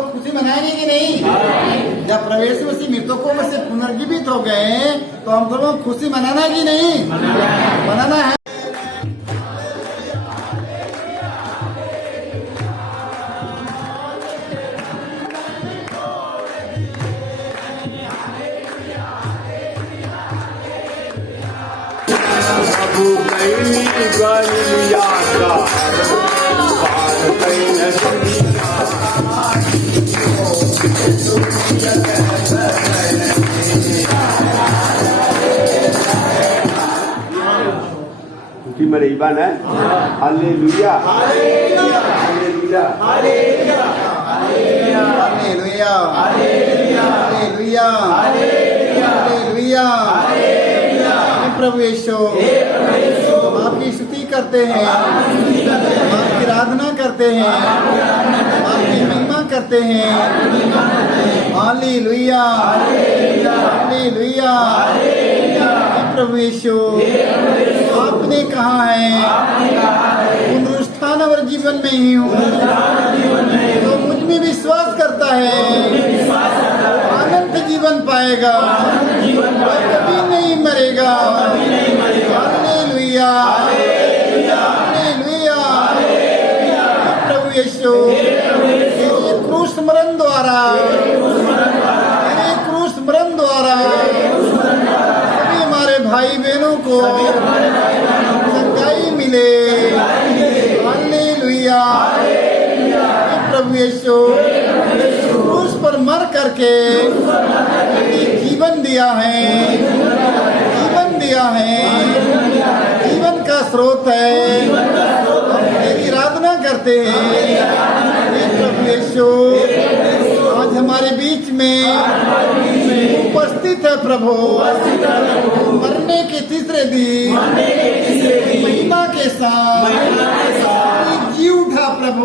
लोग खुशी मनाएंगे कि नहीं? जब प्रवेश मसीह मृतकों में से पुनर्जीवित हो गए तो हम दोनों खुशी मनाना है कि नहीं? मनाना है। मेरे ईमान है। Hallelujah hallelujah hallelujah hallelujah hallelujah hallelujah hallelujah. प्रभु यीशु हम आपकी स्तुति करते हैं, आपकी आराधना करते हैं, आपकी महिमा करते हैं। Hallelujah hallelujah. प्रभु यीशु आपने कहा है पुनरुत्थान और जीवन में ही हूँ, तो मुझ में विश्वास करता है अनंत जीवन पाएगा, कभी नहीं मरेगा। Hallelujah hallelujah. प्रभु यीशु तेरे क्रूस मरण द्वारा सभी हमारे भाई बहनों को सच्चाई मिले। हालेलुया। प्रभु यीशु क्रूस पर मर करके जीवन दिया है, जीवन का स्रोत है। हम तेरी आराधना करते हैं प्रभु यीशु, आज हमारे बीच में उपस्थित है प्रभु। मरने के तीसरे दिन महिमा के साथ जी उठा प्रभु।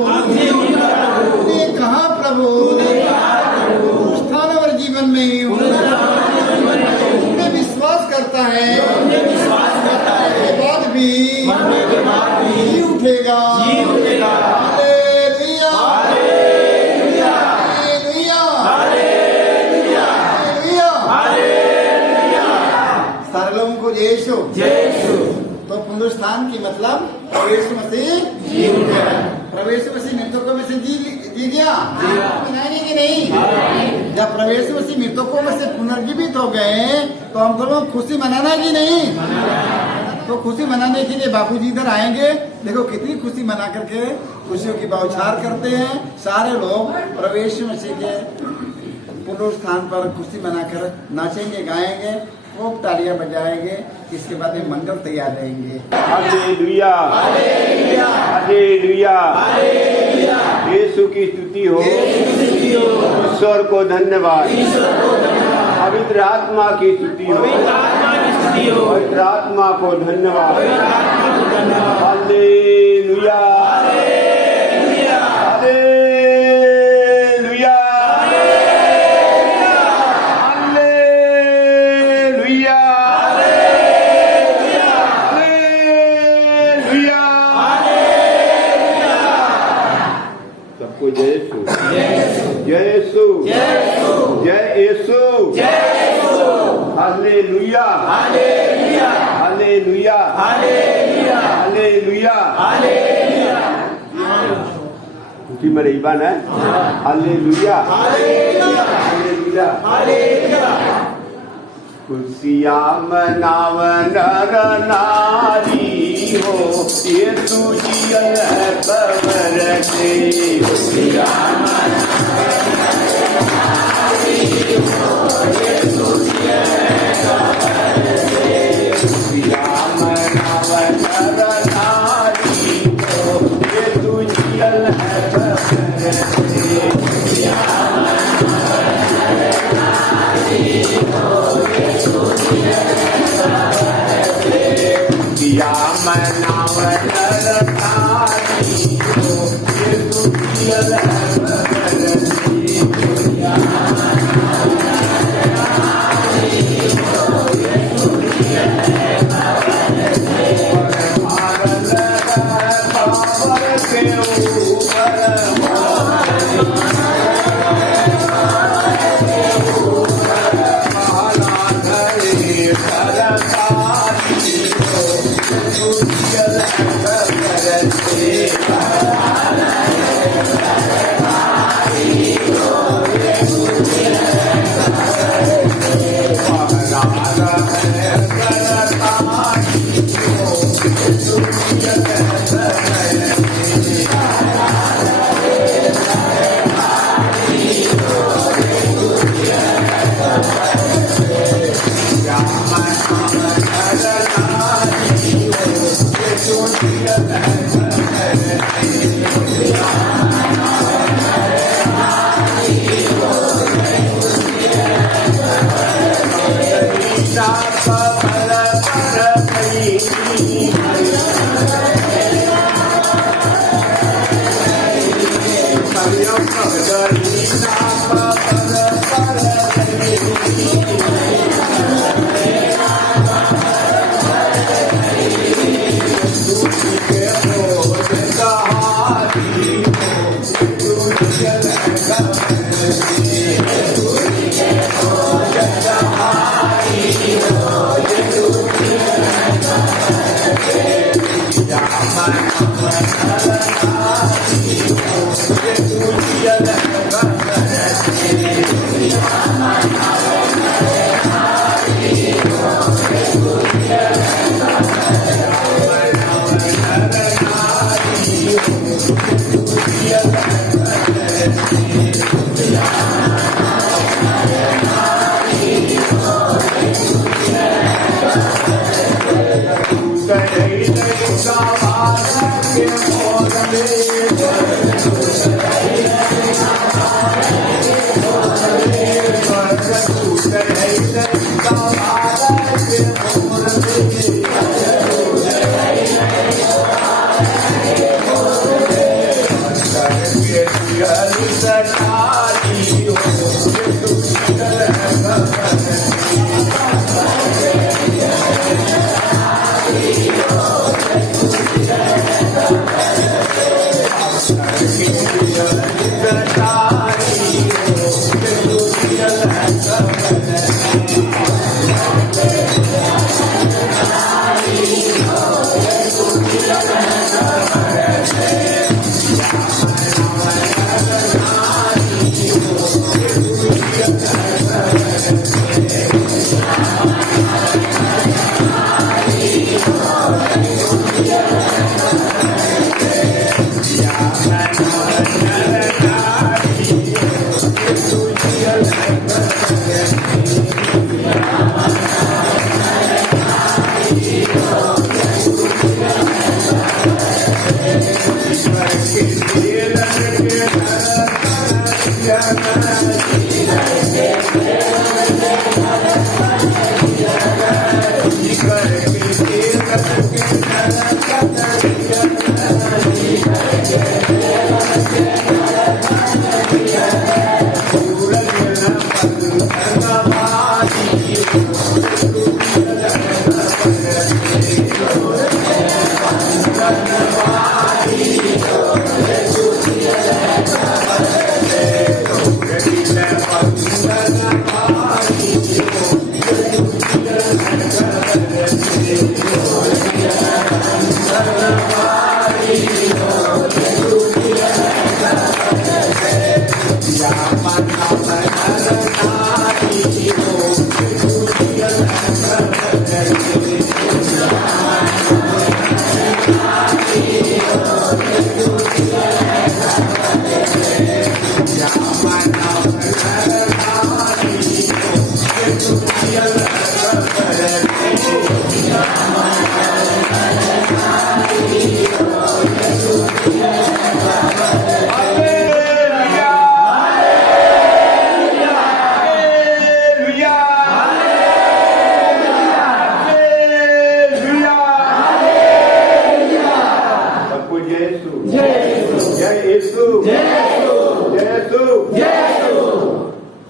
ने कहा प्रभु स्थान और जीवन में ही हूँ, उनमें विश्वास करता है के बाद भी जी उठेगा। यीशु तो पुनरुत्थान की मतलब प्रवेश मसीह जी उठा। प्रवेश मसीह मृतकों में से जी गया, मनाएंगे कि नहीं? जब प्रवेश मसीह मृतकों में से पुनर्जीवित हो गए तो हम दोनों खुशी मनाना है कि नहीं? तो खुशी मनाने के लिए बापूजी इधर आएंगे। देखो कितनी खुशी मना करके खुशियों की बौछार करते हैं सारे लोग। प्रवेश मसीह के पुनरुत्थान पर खुशी मनाकर नाचेंगे, गाएंगे, खूब तालियां बजाएंगे। इसके बाद में मंडप तैयार रहेंगे। Hallelujah hallelujah hallelujah. यीशु की स्तुति हो, ईश्वर को धन्यवाद। पवित्र आत्मा की स्तुति हो, पवित्र आत्मा को धन्यवाद। Hallelujah hallelujah hallelujah hallelujah hallelujah hallelujah. मेरे ईमान है। Hallelujah hallelujah hallelujah. खुशियाँ मनाव नर नारी हो, ये तुझी है पवर से। खुशियाँ मनाव नर नारी हो, ये तुझी है पवर से। खुशियाँ मनाव नर नारी हो, ये तुझी है पवर से। खुशियाँ मनाव नर नारी हो, या मनाव नर नारी हो, ये तुझी है।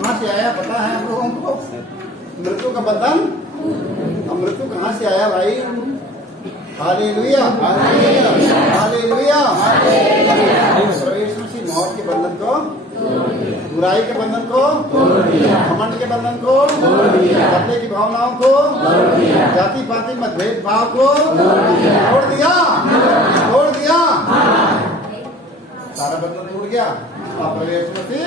कहाँ से आया पता है हम लोगों को? मृत्यु का बंधन। अब मृत्यु कहाँ से आया भाई? Hallelujah, hallelujah. प्रवेश मसीह मौत के बंधन को, बुराई के बंधन को, घमंड के बंधन को, बदले की भावनाओं को, जाति पाति मतभेद भाव को छोड़ दिया, छोड़ दिया। सारा बंधन टूट गया। प्रवेश मसीह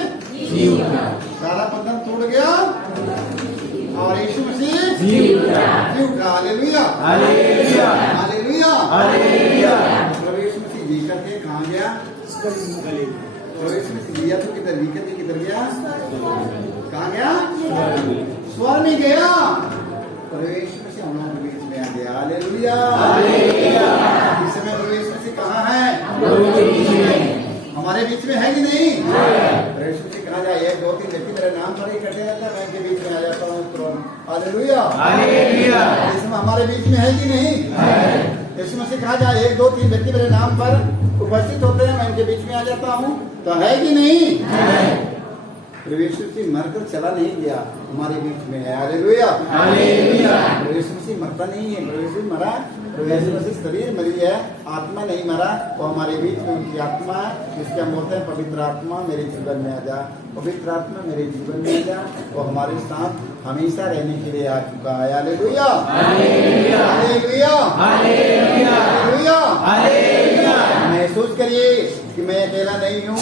सारा बंधन टूट गया और यीशु मसीह जी उठा। Hallelujah, hallelujah, hallelujah, hallelujah. प्रवेश मसीह जी करके कहाँ गया? प्रवेश मसीह दिया तो किधर गया? कहाँ गया? स्वर्ग में गया। प्रवेश मसीह हम लोगों के बीच में आ गया। Hallelujah, hallelujah. इस समय प्रवेश मसीह कहाँ है? हमारे बीच में है कि नहीं? प्रवेश मसीह कहा जाए 1 2 3 व्यक्ति मेरे नाम पर इकट्ठे रहता है, मैं इनके बीच में आ जाता हूँ तुरंत। Hallelujah, hallelujah. इस समय हमारे बीच में है कि नहीं? यीशु मसीह कहा जाए 1 2 3 व्यक्ति मेरे नाम पर उपस्थित होते हैं, मैं इनके बीच में आ जाता हूँ। तो है कि नहीं? प्रवेश मसीह मरकर चला नहीं गया, हमारे बीच में है। Hallelujah, hallelujah. प्रवेश मसीह मरता नहीं है, प्रवेश मसीह मरा तो यीशु मसीह शरीर मरी है, आत्मा नहीं मरा। वो हमारे बीच में उनकी आत्मा है, जिसके हम बोलते हैं पवित्र आत्मा मेरे जीवन में आ जा, पवित्र आत्मा मेरे जीवन में आ जा। वो हमारे साथ हमेशा रहने के लिए आ चुका है। Hallelujah, hallelujah, hallelujah, hallelujah. महसूस करिए कि मैं अकेला नहीं हूँ,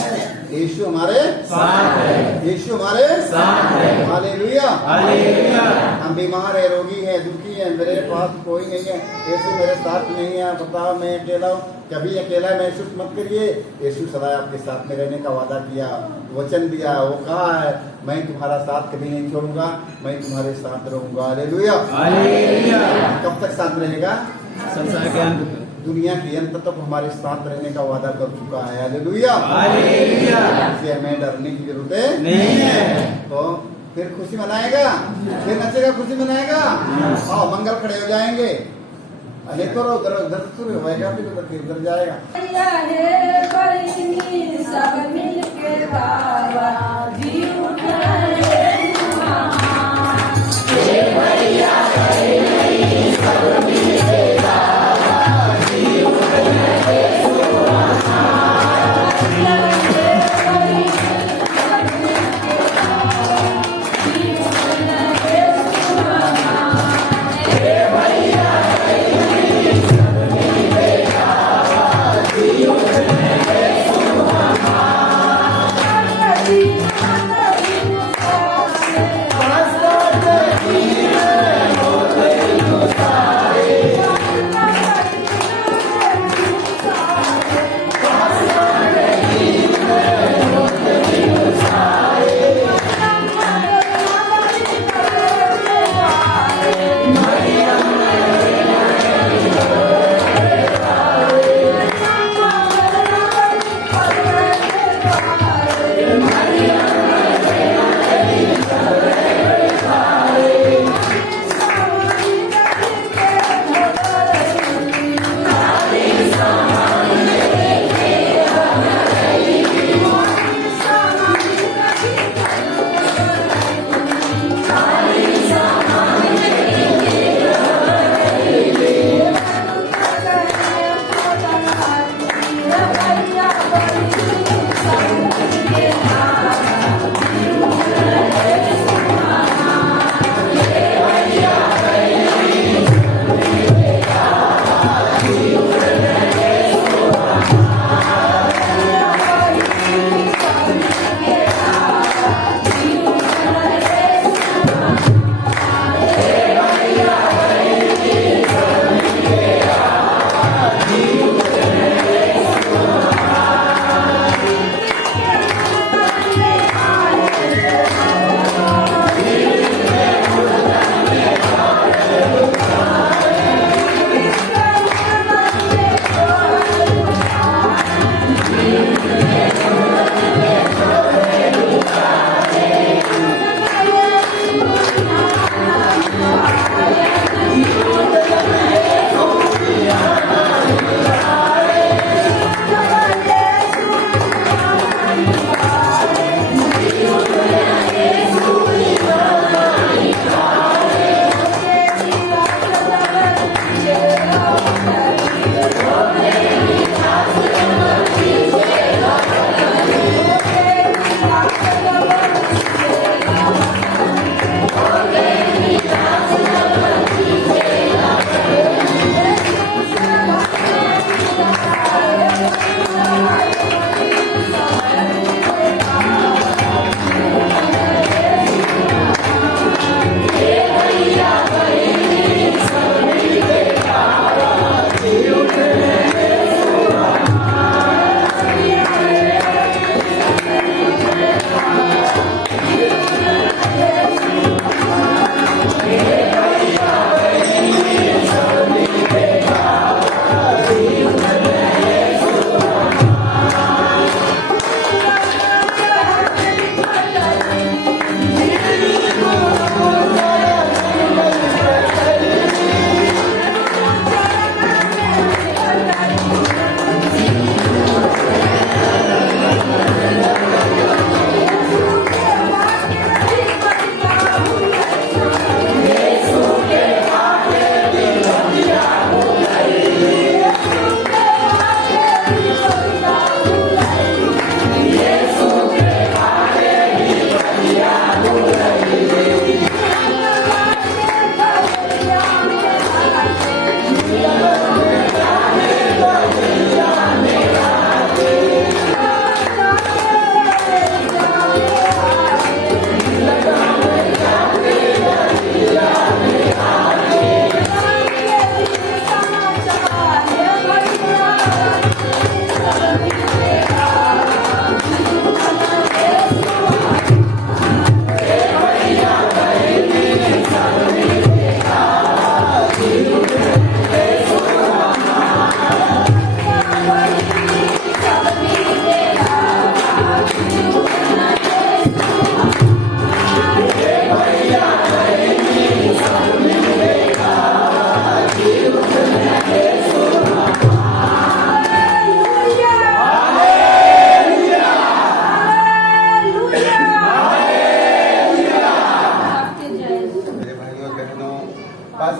यीशु हमारे साथ है, यीशु हमारे साथ है। Hallelujah, hallelujah. हम बीमार है, रोगी है, दुखी है, मेरे पास कोई नहीं है, यीशु मेरे साथ नहीं है, बताओ मैं अकेला हूँ। कभी अकेला महसूस मत करिए। यीशु सदा आपके साथ में रहने का वादा किया, वचन दिया, वो कहा है मैं तुम्हारा साथ कभी नहीं छोड़ूंगा, मैं तुम्हारे साथ रहूंगा। Hallelujah, hallelujah. कब तक साथ रहेगा? संसार के अंत तक, दुनिया के अंत तक हमारे साथ रहने का वादा कर चुका है। Hallelujah, hallelujah. इसलिए हमें डरने की जरूरत नहीं है। तो फिर खुशी मनाएगा, फिर नचेगा, खुशी मनाएगा। आओ मंगल खड़े हो जाएंगे। अरे तो उधर उधर शुरू होएगा, फिर उधर जाएगा। सब मिलके बाबा जी उठाए Thank you.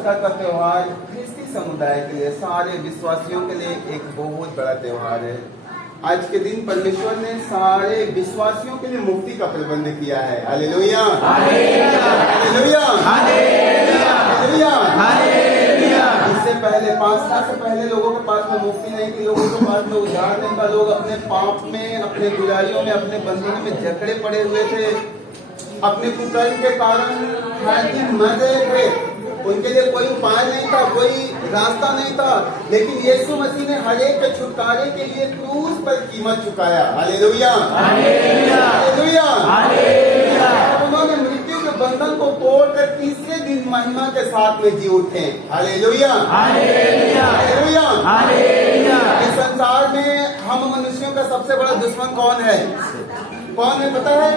पस्का का त्योहार ख्रिस्ती समुदाय के लिए, सारे विश्वासियों के लिए एक बहुत बड़ा त्योहार है। आज के दिन परमेश्वर ने सारे विश्वासियों के लिए मुक्ति का प्रबंध किया है। Hallelujah, hallelujah, hallelujah, hallelujah. इससे पहले 5 साल से पहले लोगों के पास में मुक्ति नहीं थी, लोगों के पास में उद्धार नहीं था। लोग अपने पाप में, अपने बुराइयों में, अपने बंधनों में जकड़े पड़े हुए थे। अपने कुकर्म के कारण हर दिन मर रहे थे। उनके लिए कोई उपाय नहीं था, कोई रास्ता नहीं था। लेकिन यीशु मसीह ने हर एक के छुटकारे के लिए क्रूस पर कीमत चुकाया। Hallelujah, hallelujah, hallelujah, hallelujah. उन्होंने मृत्यु के बंधन को तोड़कर तीसरे दिन महिमा के साथ में जी उठे। Hallelujah, hallelujah, hallelujah, hallelujah. इस संसार में हम मनुष्यों का सबसे बड़ा दुश्मन कौन है? कौन है पता है?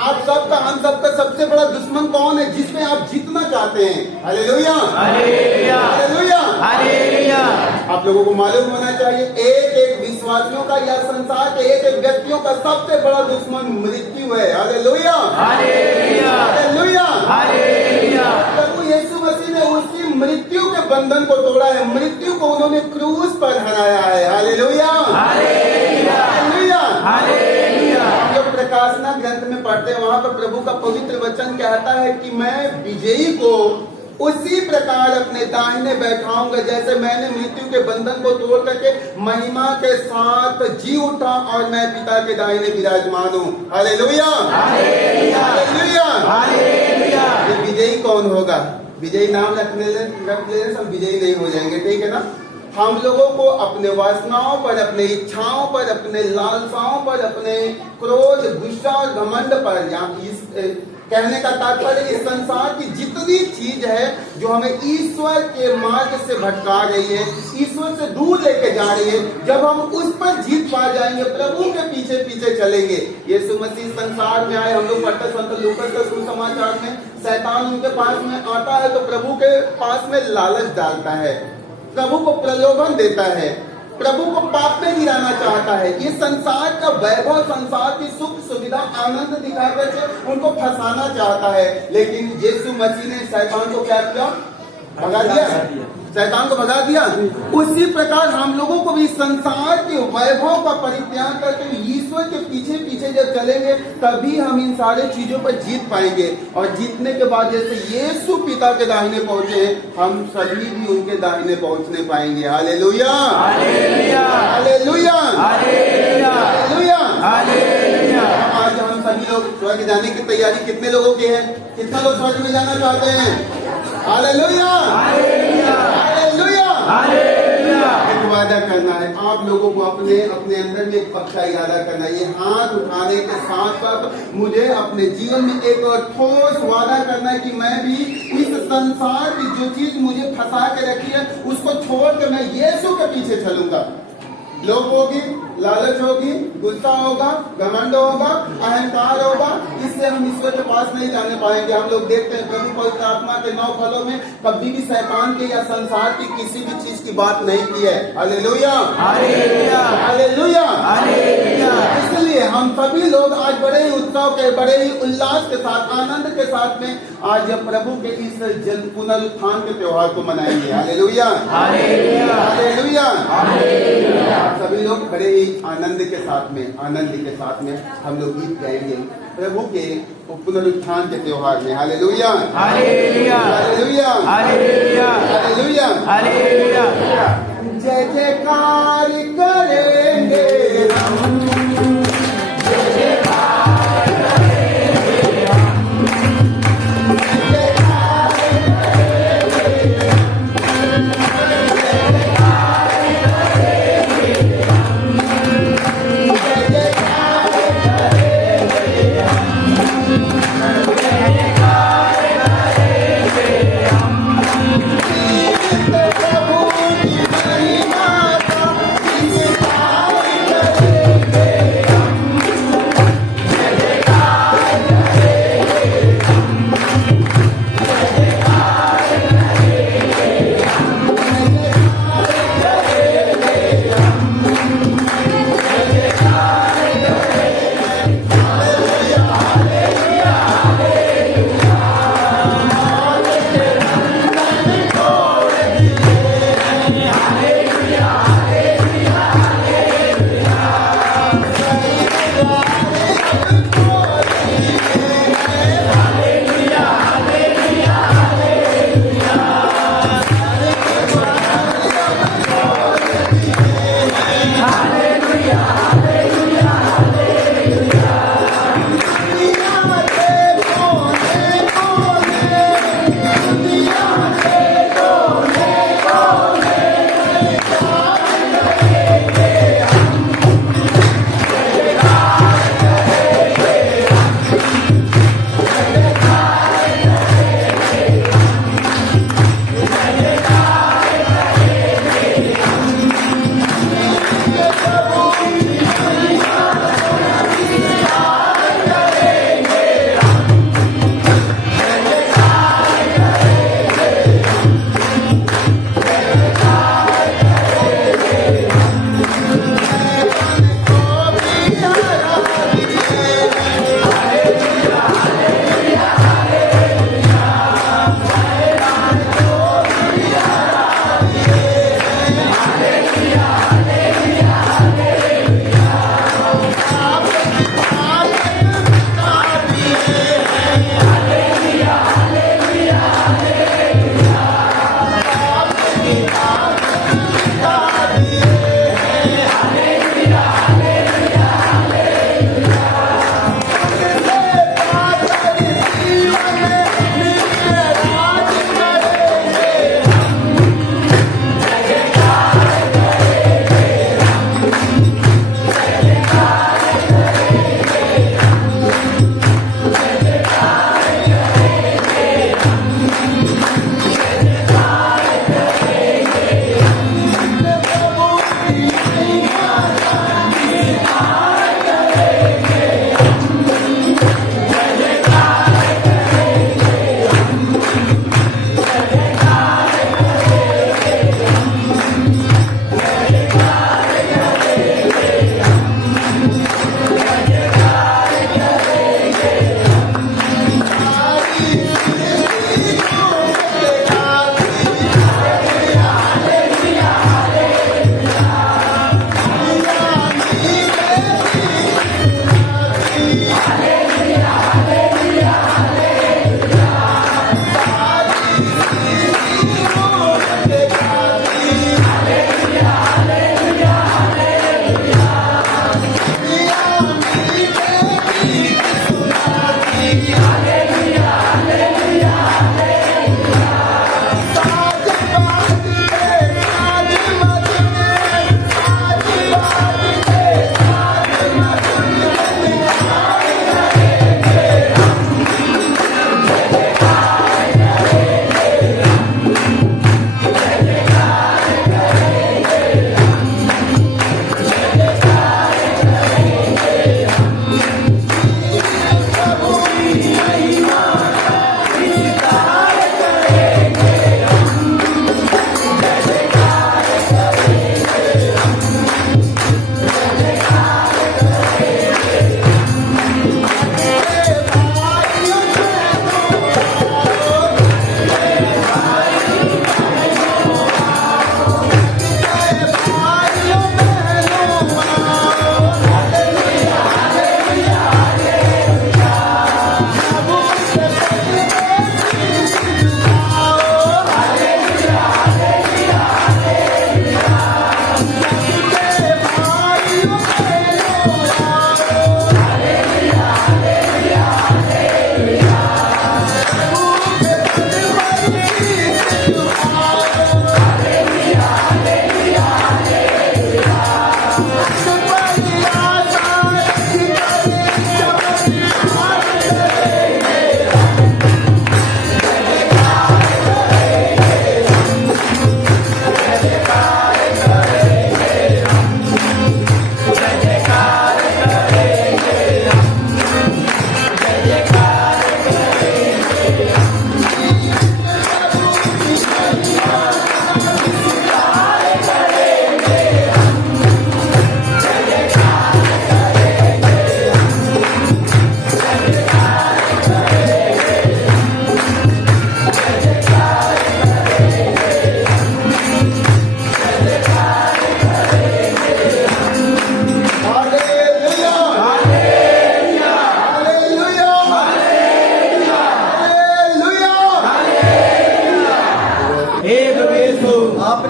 आप सबका, हम सबका सबसे बड़ा दुश्मन कौन है जिसमें आप जीतना चाहते हैं? Hallelujah, hallelujah, hallelujah, hallelujah. आप लोगों को मालूम होना चाहिए, एक विश्वासियों का या संसार के एक व्यक्तियों का सबसे बड़ा दुश्मन मृत्यु है। Hallelujah, hallelujah, hallelujah, hallelujah. प्रभु यीशु मसीह ने उसी मृत्यु के बंधन को तोड़ा है। मृत्यु को उन्होंने क्रूस पर हराया है। Hallelujah, hallelujah, hallelujah, hallelujah. हम लोग प्रकाशना ग्रंथ में पढ़ते हैं, वहाँ पर प्रभु का पवित्र वचन कहता है कि मैं विजयी को उसी प्रकार अपने दाहिने बैठाऊंगा जैसे मैंने मृत्यु के बंधन को तोड़ करके महिमा के साथ जी उठा और मैं पिता के दाहिने विराजमान हूँ। Hallelujah, hallelujah, hallelujah, hallelujah. ये विजयी कौन होगा? विजयी नाम रख लेने से हम विजयी नहीं हो जाएंगे, ठीक है ना? हम लोगों को अपने वासनाओं पर, अपने इच्छाओं पर, अपने लालसाओं पर, अपने क्रोध, गुस्सा और घमंड पर, या इस कहने का तात्पर्य इस संसार की जितनी चीज है जो हमें ईश्वर के मार्ग से भटका रही है, ईश्वर से दूर लेके जा रही है, जब हम उस पर जीत पा जाएंगे, प्रभु के पीछे पीछे चलेंगे। यीशु मसीह संसार में आए, हम लोग पढ़ते संत लूकास के सुसमाचार में, शैतान उनके पास में आता है तो प्रभु के पास में लालच डालता है, प्रभु को प्रलोभन देता है, प्रभु को पाप में गिराना चाहता है। ये संसार का वैभव, संसार की सुख सुविधा, आनंद दिखाकर के उनको फंसाना चाहता है। लेकिन यीशु मसीह ने शैतान को क्या किया? भगा दिया, शैतान को भगा दिया। उसी प्रकार हम लोगों को भी संसार के वैभव का परित्याग करके ईश्वर के पीछे पीछे जब चलेंगे तभी हम इन सारे चीजों पर जीत पाएंगे। और जीतने के बाद जैसे यीशु पिता के दाहिने पहुंचे, हम सभी भी उनके दाहिने पहुंचने पाएंगे। Hallelujah, hallelujah, hallelujah, hallelujah, hallelujah, hallelujah. आज हम सभी लोग स्वर्ग जाने की तैयारी कितने लोगों की है? कितना लोग स्वर्ग में जाना चाहते हैं? Hallelujah, hallelujah, hallelujah, hallelujah. एक वादा करना है आप लोगों को, अपने अपने अंदर में एक पक्का इरादा करना है। ये हाथ उठाने के साथ साथ मुझे अपने जीवन में एक और ठोस वादा करना है कि मैं भी इस संसार की जो चीज मुझे फंसा के रखी है उसको छोड़ के मैं यीशु के पीछे चलूंगा। लोभ होगी, लालच होगी, गुस्सा होगा, घमंड होगा, अहंकार होगा, इससे हम ईश्वर के पास नहीं जाने पाएंगे। हम लोग देखते हैं प्रभु पवित्र आत्मा के 9 फलों में कभी भी शैतान के या संसार की किसी भी चीज की बात नहीं की है। Hallelujah, hallelujah, hallelujah, hallelujah. इसलिए हम सभी लोग आज बड़े ही उत्सव के, बड़े ही उल्लास के साथ, आनंद के साथ में आज प्रभु के इस पुनरुत्थान के त्योहार को मनाएंगे। Hallelujah, hallelujah, hallelujah, hallelujah. सभी लोग बड़े ही आनंद के साथ में हम लोग गीत गाएंगे प्रभु के पुनरुत्थान के त्योहार में। Hallelujah, hallelujah, hallelujah, hallelujah, hallelujah, hallelujah. जय जयकार करेंगे हम, जय जयकार करेंगे हम, जय जयकार करेंगे हम, प्रभु की महिमा का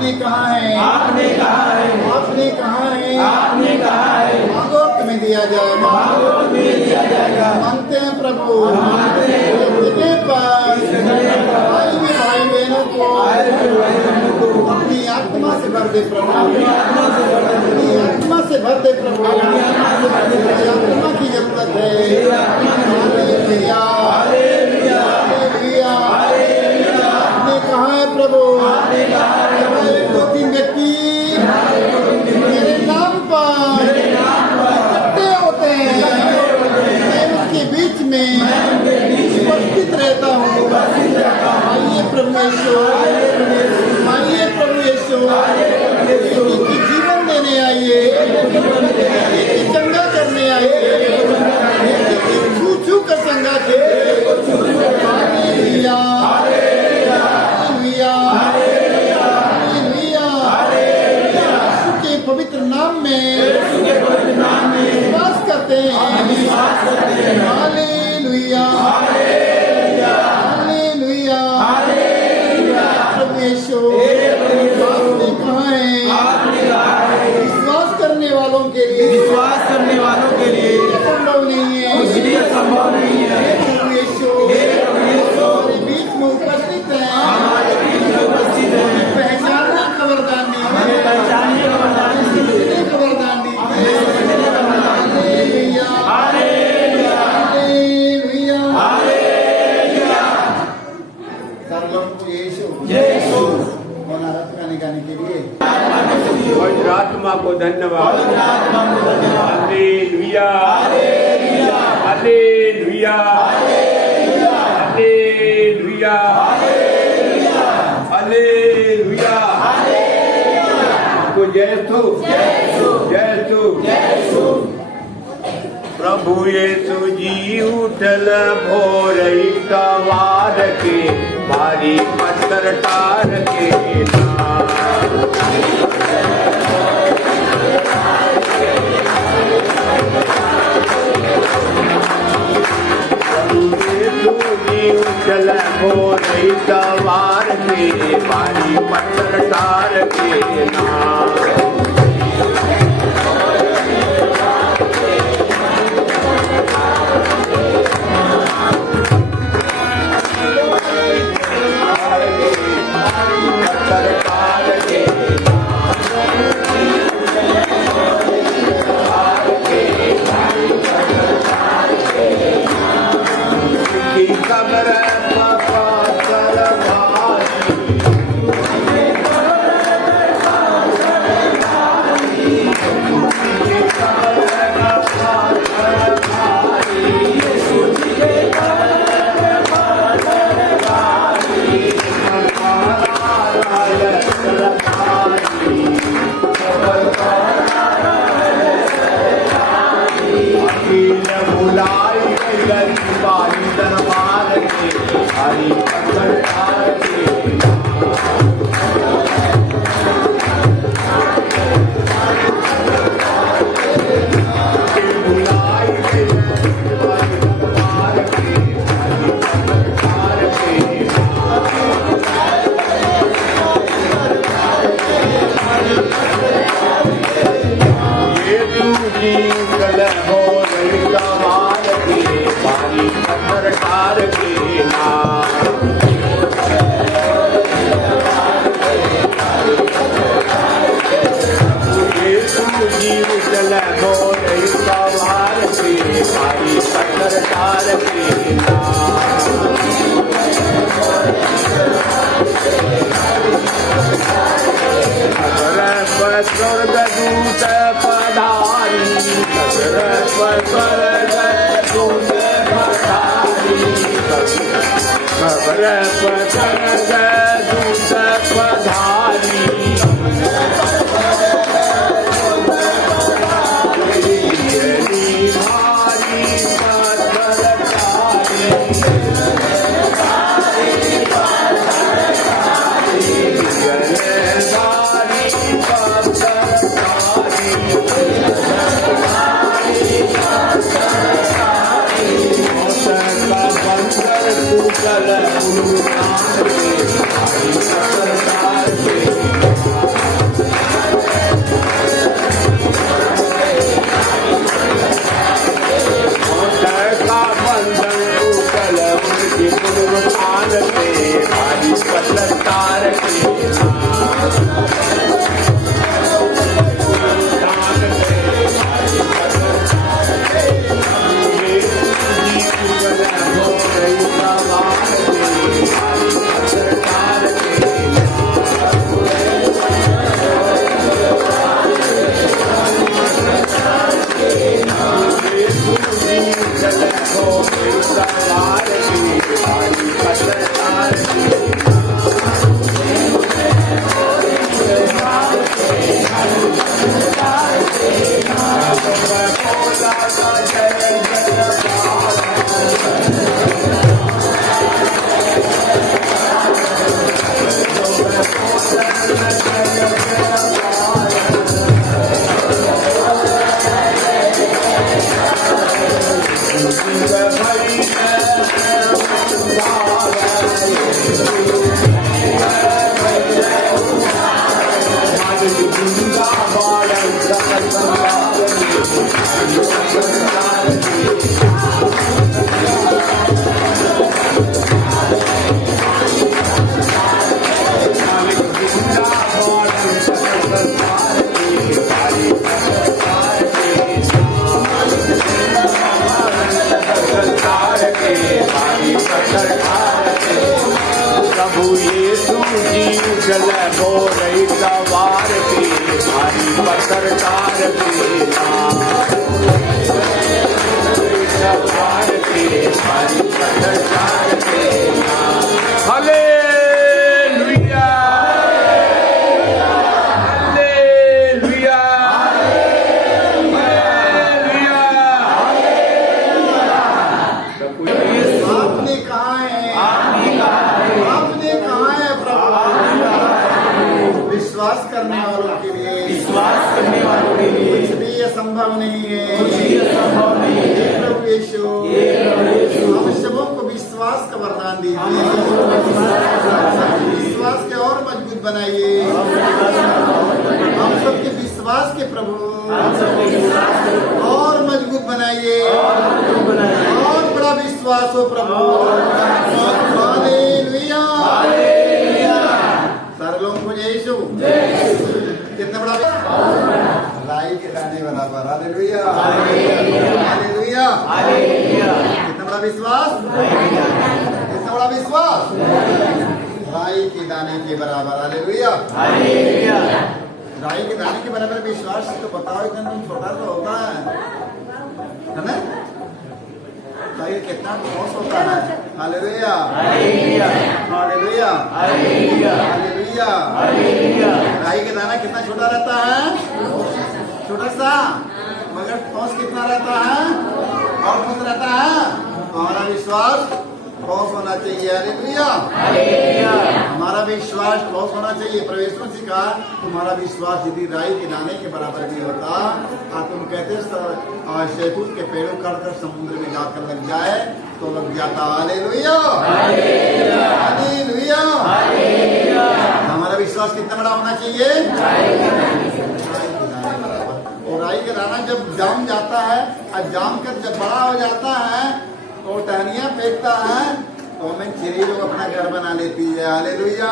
आपने कहा है, आपने कहा है, आपने कहा है, आपने कहा है, मांगो तुम्हें दिया जाएगा, मांगो तुम्हें दिया जाएगा। मांगते हैं प्रभु, मांगते हैं प्रभु। जितने पास आएंगे भाई बहनों को अपनी आत्मा से भर दे प्रभु, अपनी आत्मा से भर दे प्रभु, आत्मा की जरूरत है। Hallelujah, hallelujah. आपने कहा है प्रभु, एक दो तीन व्यक्ति मेरे नाम पर इकट्ठे होते हैं, मैं उसके बीच में उपस्थित रहता हूँ। आइए प्रभु यीशु, आइए प्रभु यीशु, किसी की जीवन देने आइए, किसी की चंगा करने आइए, किसी की छू छू कर चंगा कीजिए। Hallelujah, hallelujah, hallelujah. यीशु के पवित्र नाम में विश्वास करते हैं। Hallelujah, hallelujah. प्रभु यीशु, आपने कहा है विश्वास करने वालों के लिए, विश्वास करने वालों के लिए संभव नहीं है, कुछ भी असंभव नहीं है। प्रभु यीशु हमारे बीच में उपस्थित है, हमारे बीच में उपस्थित है। पहचानने का वरदान दी, हमें पहचानने का वरदान समझने का वरदान दी। Hallelujah, hallelujah, hallelujah. हालेलुया। सब लोगों को यीशु यीशु और आराधना गाने के लिए पवित्र आत्मा को धन्यवाद। Hallelujah, hallelujah, hallelujah, hallelujah. आपको जयसु, जयसु। प्रभु यीशु जी उठल भोर कवार के, भारी पत्थर टार के नाम। उठल भोर कवार के, भारी पत्थर टार के नाम। स्वर्गदूत पधारी, स्वर्गदूत पधारी, सवार के भारी पत्रकार के प्रभु यीशु जी उछल बोरई सवार के भारी पत्रकार के सवार के भारी पत्रकार के हालेलुया हालेलुया आपने कहा है, आपने कहा है प्रभु, विश्वास करने वालों के लिए कुछ भी असंभव नहीं है। हे प्रभु यीशु, हम सबों को विश्वास का वरदान दीजिए, विश्वास के और मजबूत बनाइए। हम सबके विश्वास के प्रभु और मजबूत बनाइए, और बड़ा विश्वास हो प्रभु। हालेलुया, सारे लोग मुझे यीशु कितना बड़ा राई के दाने बराबर। हालेलुया हालेलुया, कितना बड़ा विश्वास, कितना बड़ा विश्वास, राई के दाने के बराबर। हालेलुया, राई के दाने के बराबर विश्वास तो बताओ, इतना छोटा तो होता है ना? ये कितना ठोस होता है। Hallelujah hallelujah hallelujah. राई का दाना कितना छोटा रहता है, छोटा सा, मगर ठोस कितना रहता है, और ठोस रहता है। हमारा विश्वास ठोस होना चाहिए। हालेलुया, हमारा विश्वास ठोस होना चाहिए। प्रवेश में सिखा तुम्हारा विश्वास यदि राई के दाने के बराबर भी होता, तुम कहते शैतून के पेड़ों काटकर समुद्र में जाकर लग जाए तो लग जाता। Hallelujah hallelujah. हमारा विश्वास कितना बड़ा होना चाहिए, और राई का दाना जब जाम जाता है, और जाम कर जब बड़ा हो जाता है तो टहनियां फेंकता है, तो हमें चिड़िया लोग अपना घर बना लेती है। हालेलुया,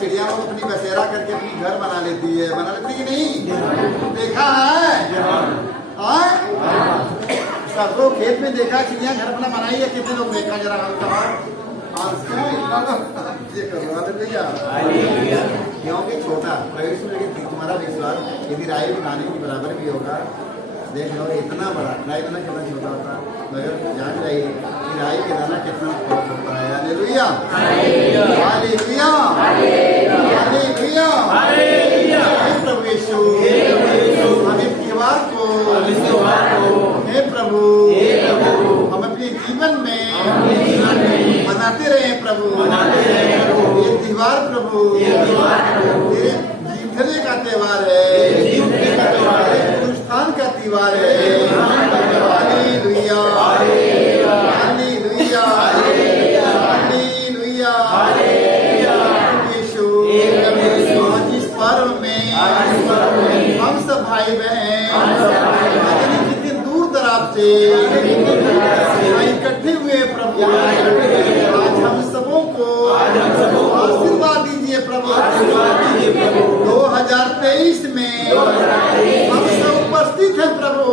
चिड़िया लोग अपनी बसेरा करके अपनी घर बना लेती है। बना लेती कि नहीं? देखा है सब लोग खेत में देखा चिड़िया घर अपना बनाई है। कितने लोग देखा जरा क्योंकि छोटा प्रवेश में तुम्हारा विश्वास यदि राय बनाने के बराबर भी होगा। देख लो इतना बड़ा राय दाना कितना छोटा होता है, मगर जान जाइए कि राय के दाना कितना ठोस होता है। Hallelujah hallelujah hallelujah. प्रभु यीशु हमें त्योहार को, हे प्रभु हम अपने जीवन में मनाते रहे प्रभु। ये त्योहार प्रभु ये जीवने का त्योहार है, हिंदुस्तान का त्योहार है। Hallelujah hallelujah hallelujah. यीशु आज इस पर्व में हम सब भाई बहन कितने दूर दराज से इकट्ठे हुए प्रभु, आज हम सबों को आशीर्वाद दीजिए प्रभु। 2023 में हम सब उपस्थित हैं प्रभु।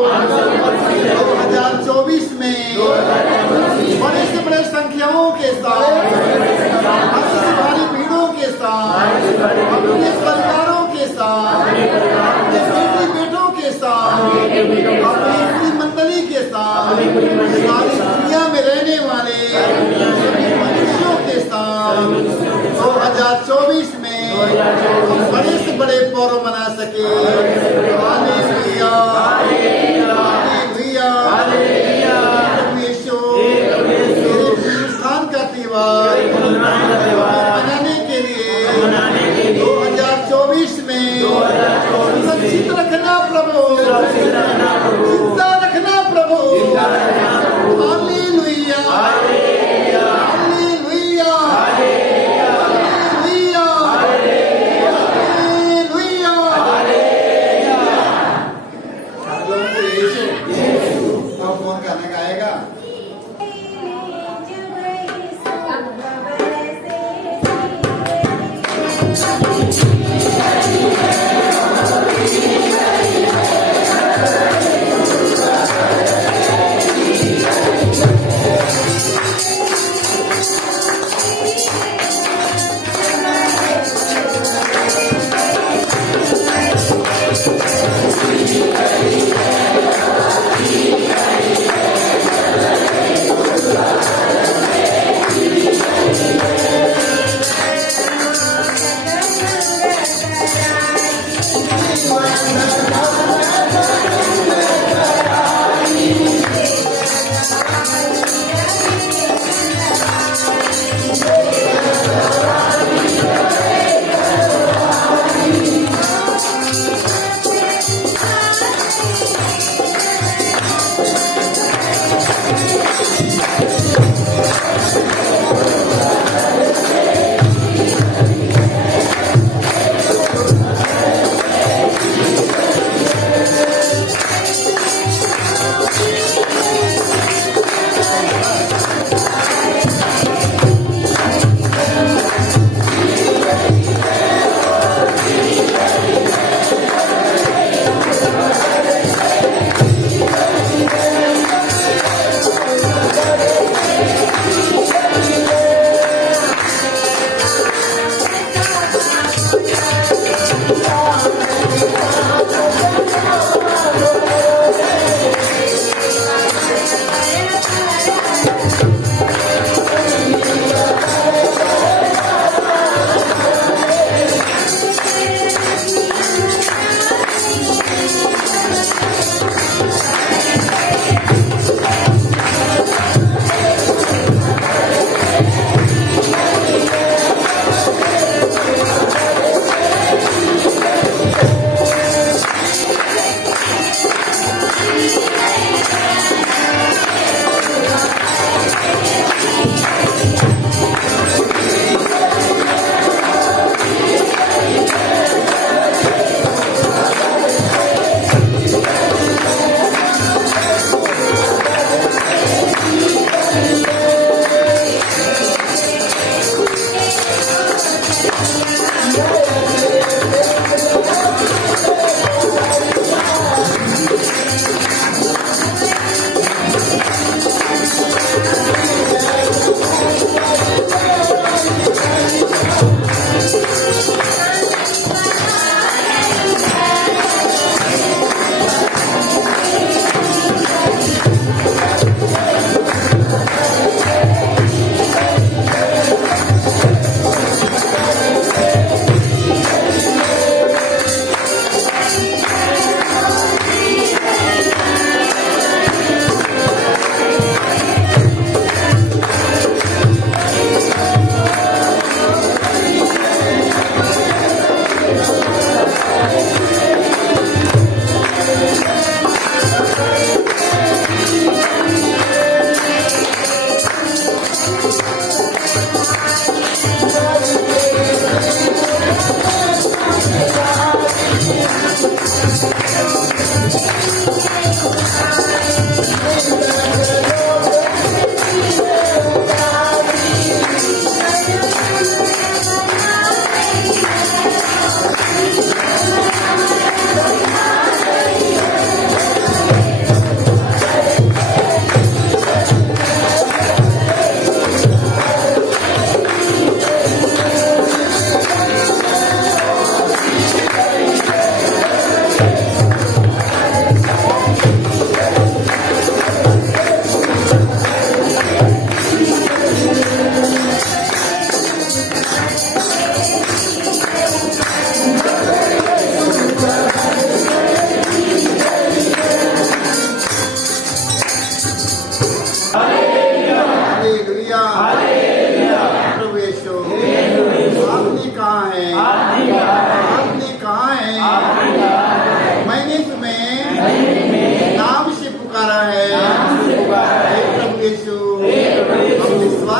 2024 में बड़े से बड़े संख्याओं के साथ, भारी भीड़ों के साथ, अपने परिवारों के साथ, अपने बेटी बेटों के साथ, अपनी मंडली के साथ, त्योहार मनाने के लिए 2024 में सुरक्षित रखना प्रभु, जिंदा रखना प्रभु। Hallelujah, hallelujah, hallelujah, hallelujah. आप लोगों को यीशु तो कौन गाना गाएगा?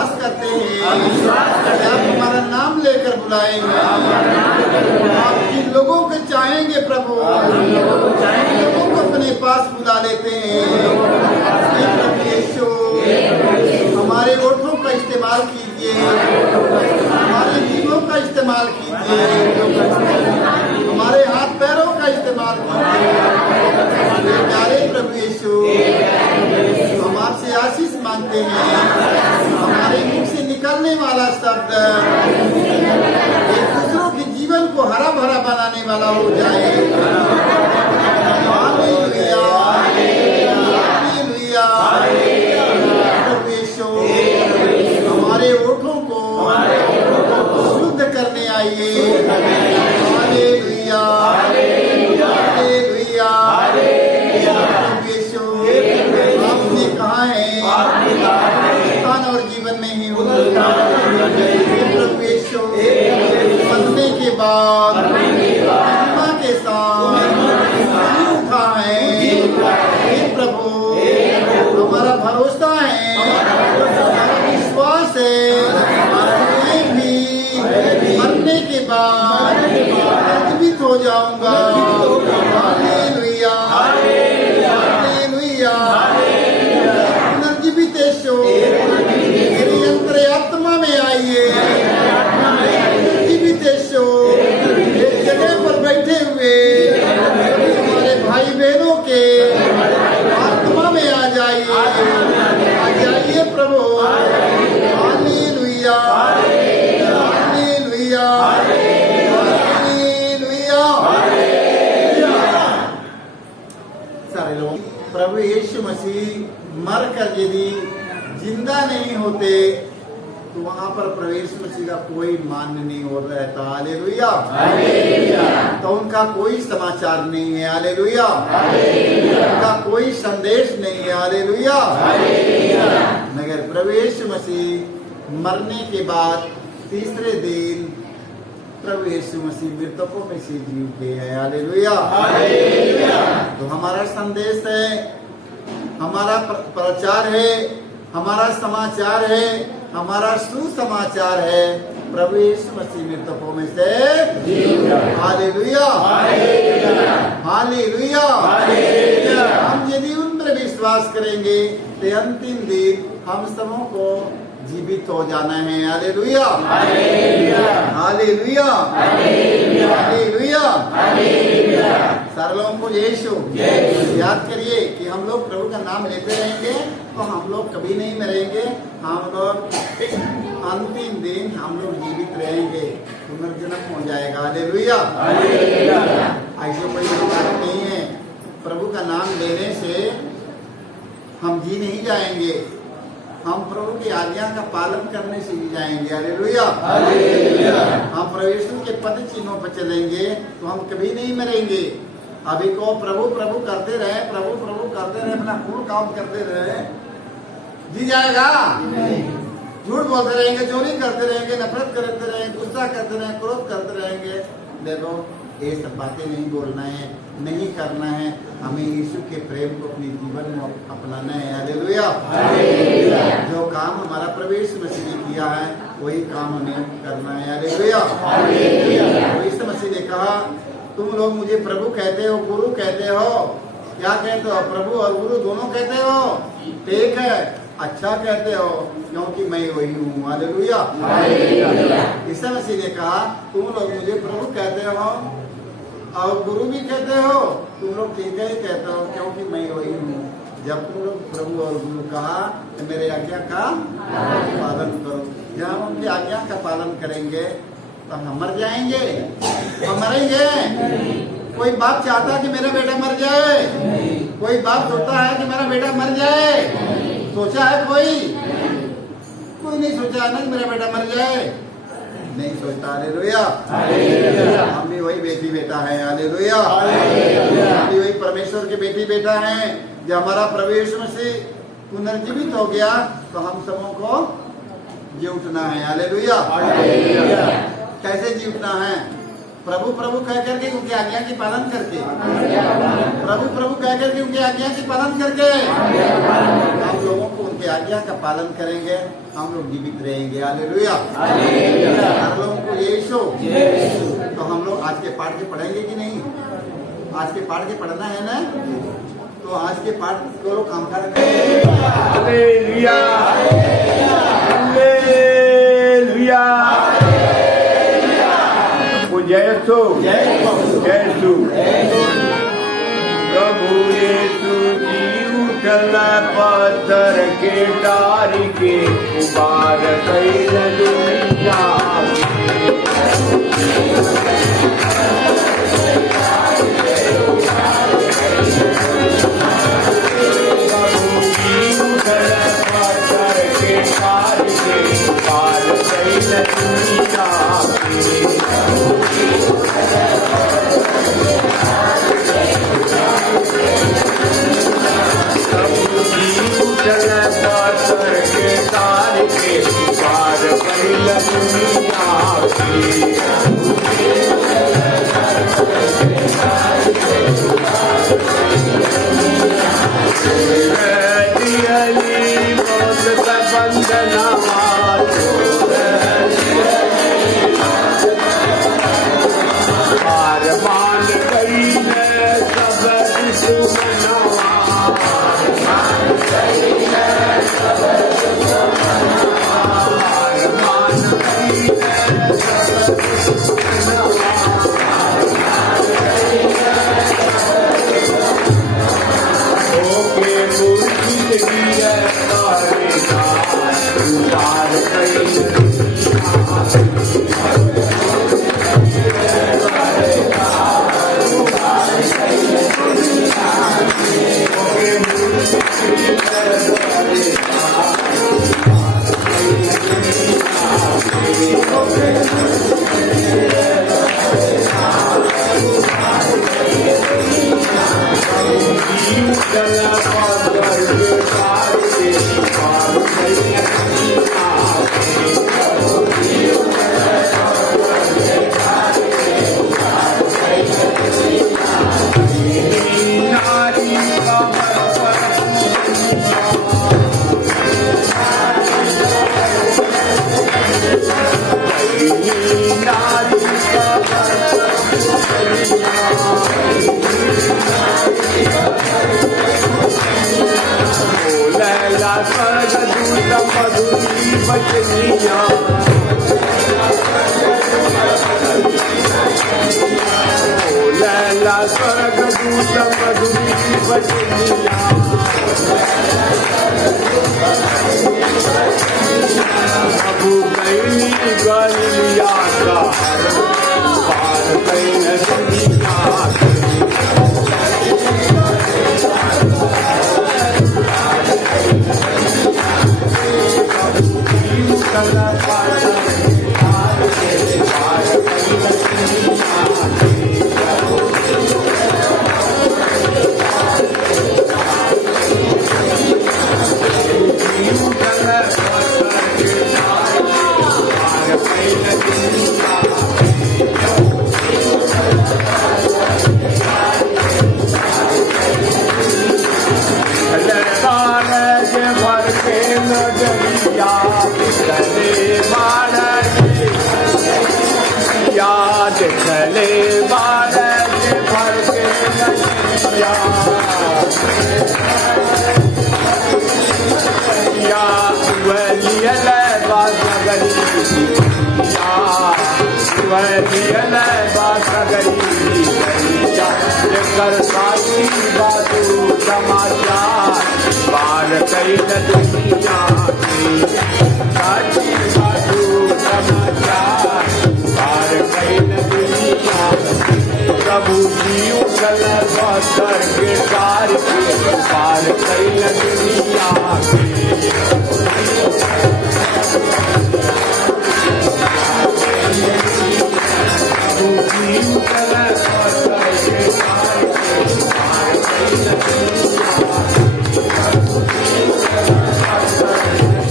विश्वास करते हैं कि आप हमारा नाम लेकर बुलाएंगे, आप जिन लोगों को चाहेंगे प्रभु, जिन लोगों को अपने पास बुला लेते हैं। हे प्रभु यीशु, हमारे ओठों का इस्तेमाल कीजिए, हमारे जीवों का इस्तेमाल कीजिए, हमारे हाथ पैरों का इस्तेमाल कीजिए। प्यारे प्रभु यीशु, हम आपसे आशीष मांगते हैं, हमारे मुख से निकलने वाला शब्द एक दूसरों के जीवन को हरा भरा बनाने वाला हो जाए। Hallelujah, hallelujah. प्रभु यीशु, हमारे ओठों को शुद्ध करने आइए। Hallelujah, hallelujah. प्रभु यीशु, आपने कहा है स्थान और जीवन में ही होगा। प्रभु यीशु, मरने के बाद महिमा के साथ उठा है। हे प्रभु, हमारा भरोसा है, हमारा विश्वास है, मैं भी मरने के बाद जीवित हो जाऊंगा। Hallelujah, hallelujah. पुनर्जीवित यीशु, मेरी अंतरात्मा में आइए। पुनर्जीवित यीशु, एक जगह पर बैठे हुए हमारे भाई बहनों के आत्मा में आ जाइए, आ जाइए प्रभु। Hallelujah, hallelujah, hallelujah. सारे लोग प्रभु यीशु मसीह मरकर यदि जिंदा नहीं होते तो वहां पर प्रभु यीशु मसीह का कोई मान्य नहीं हो रहता। हालेलुया, तो उनका कोई समाचार नहीं है। हालेलुया, उनका कोई संदेश नहीं है। हालेलुया, मगर प्रभु यीशु मसीह मरने के बाद तीसरे दिन प्रभु यीशु मसीह मृतकों में से जी उठे हैं। हालेलुया, तो हमारा संदेश है, हमारा प्रचार है, हमारा समाचार है, हमारा सुसमाचार है, प्रभु यीशु मसीह मृतकों में से। Hallelujah, hallelujah. हम यदि उन पर विश्वास करेंगे तो अंतिम दिन हम सबों को जीवित हो जाना है। Hallelujah, hallelujah, hallelujah. सारे लोगों को यीशु याद करिए कि हम लोग प्रभु का नाम लेते रहेंगे तो हम लोग कभी नहीं मरेंगे। हम लोग अंतिम दिन हम लोग जीवित रहेंगे, पुनर्जन्म हो जाएगा। हालेलुया, ऐसे कोई बात नहीं है। प्रभु का नाम लेने से हम जी नहीं जाएंगे, हम प्रभु की आज्ञा का पालन करने से ही जाएंगे। हालेलुया, हम प्रभु यीशु के पद चिन्हों पर चलेंगे तो हम कभी नहीं मरेंगे। अभी को प्रभु प्रभु करते रहे, प्रभु प्रभु करते रहे, अपना पूर्ण काम करते रहे, जी जाएगा? झूठ बोलते रहेंगे, चोरी करते रहेंगे, नफरत करते रहेंगे, गुस्सा करते रहेंगे, क्रोध करते रहेंगे। देखो, ये सब बातें नहीं बोलना है, नहीं करना है। हमें यीशु के प्रेम को अपने जीवन में अपनाना है। हालेलुया, जो काम हमारा प्रभु यीशु मसीह ने किया है वही काम हमें करना है। हालेलुया, यीशु मसीह ने कहा, तुम लोग मुझे प्रभु कहते हो, गुरु कहते हो। क्या कहते हो? प्रभु और गुरु दोनों कहते हो, ठीक है, अच्छा कहते हो, क्योंकि मैं वही हूँ। हालेलुया, यीशु मसीह ने कहा, तुम लोग मुझे प्रभु कहते हो और गुरु भी कहते हो, तुम लोग ठीक है कहते हो, क्योंकि मैं वही हूँ। जब तुम लोग प्रभु और गुरु कहा तो मेरे आज्ञा का पालन करो। जब हम उनकी आज्ञा का पालन करेंगे तो हम मर जाएंगे, हम मरेंगे। कोई बाप चाहता है कि मेरा बेटा मर जाए? कोई बाप सोचता है कि मेरा बेटा मर जाए? सोचा है कोई? कोई नहीं सोचा है ना कि मेरा बेटा मर जाए, नहीं सोचता। हालेलुया, हम भी वही बेटी बेटा है। हालेलुया, हम भी वही परमेश्वर के बेटी बेटा है। जब हमारा प्रभु यीशु मसीह पुनर्जीवित हो गया तो हम सबों को जी उठना है। हालेलुया, कैसे जी उठना है? प्रभु प्रभु कह करके उनकी आज्ञा की पालन करके, प्रभु प्रभु कह करके उनकी आज्ञा की पालन करके हम लोगों को उनकी आज्ञा का पालन करेंगे, हम लोग जीवित रहेंगे। हालेलुया। हम लोगों को यीशु। तो हम लोग आज के पाठ के पढ़ेंगे कि नहीं? आज के पाठ के पढ़ना है ना, तो आज के पाठ को काम कर हालेलुया, हालेलुया। जयसु जयसु प्रभु यीशु जी उठल पत्थर के डारी के उबार कैल दुनिया। प्रभु जी उठल पत्थर के डारी के उबार कैल दुनिया। प्रभु जी उठल पत्थर के डारी के पार कैल दुनिया।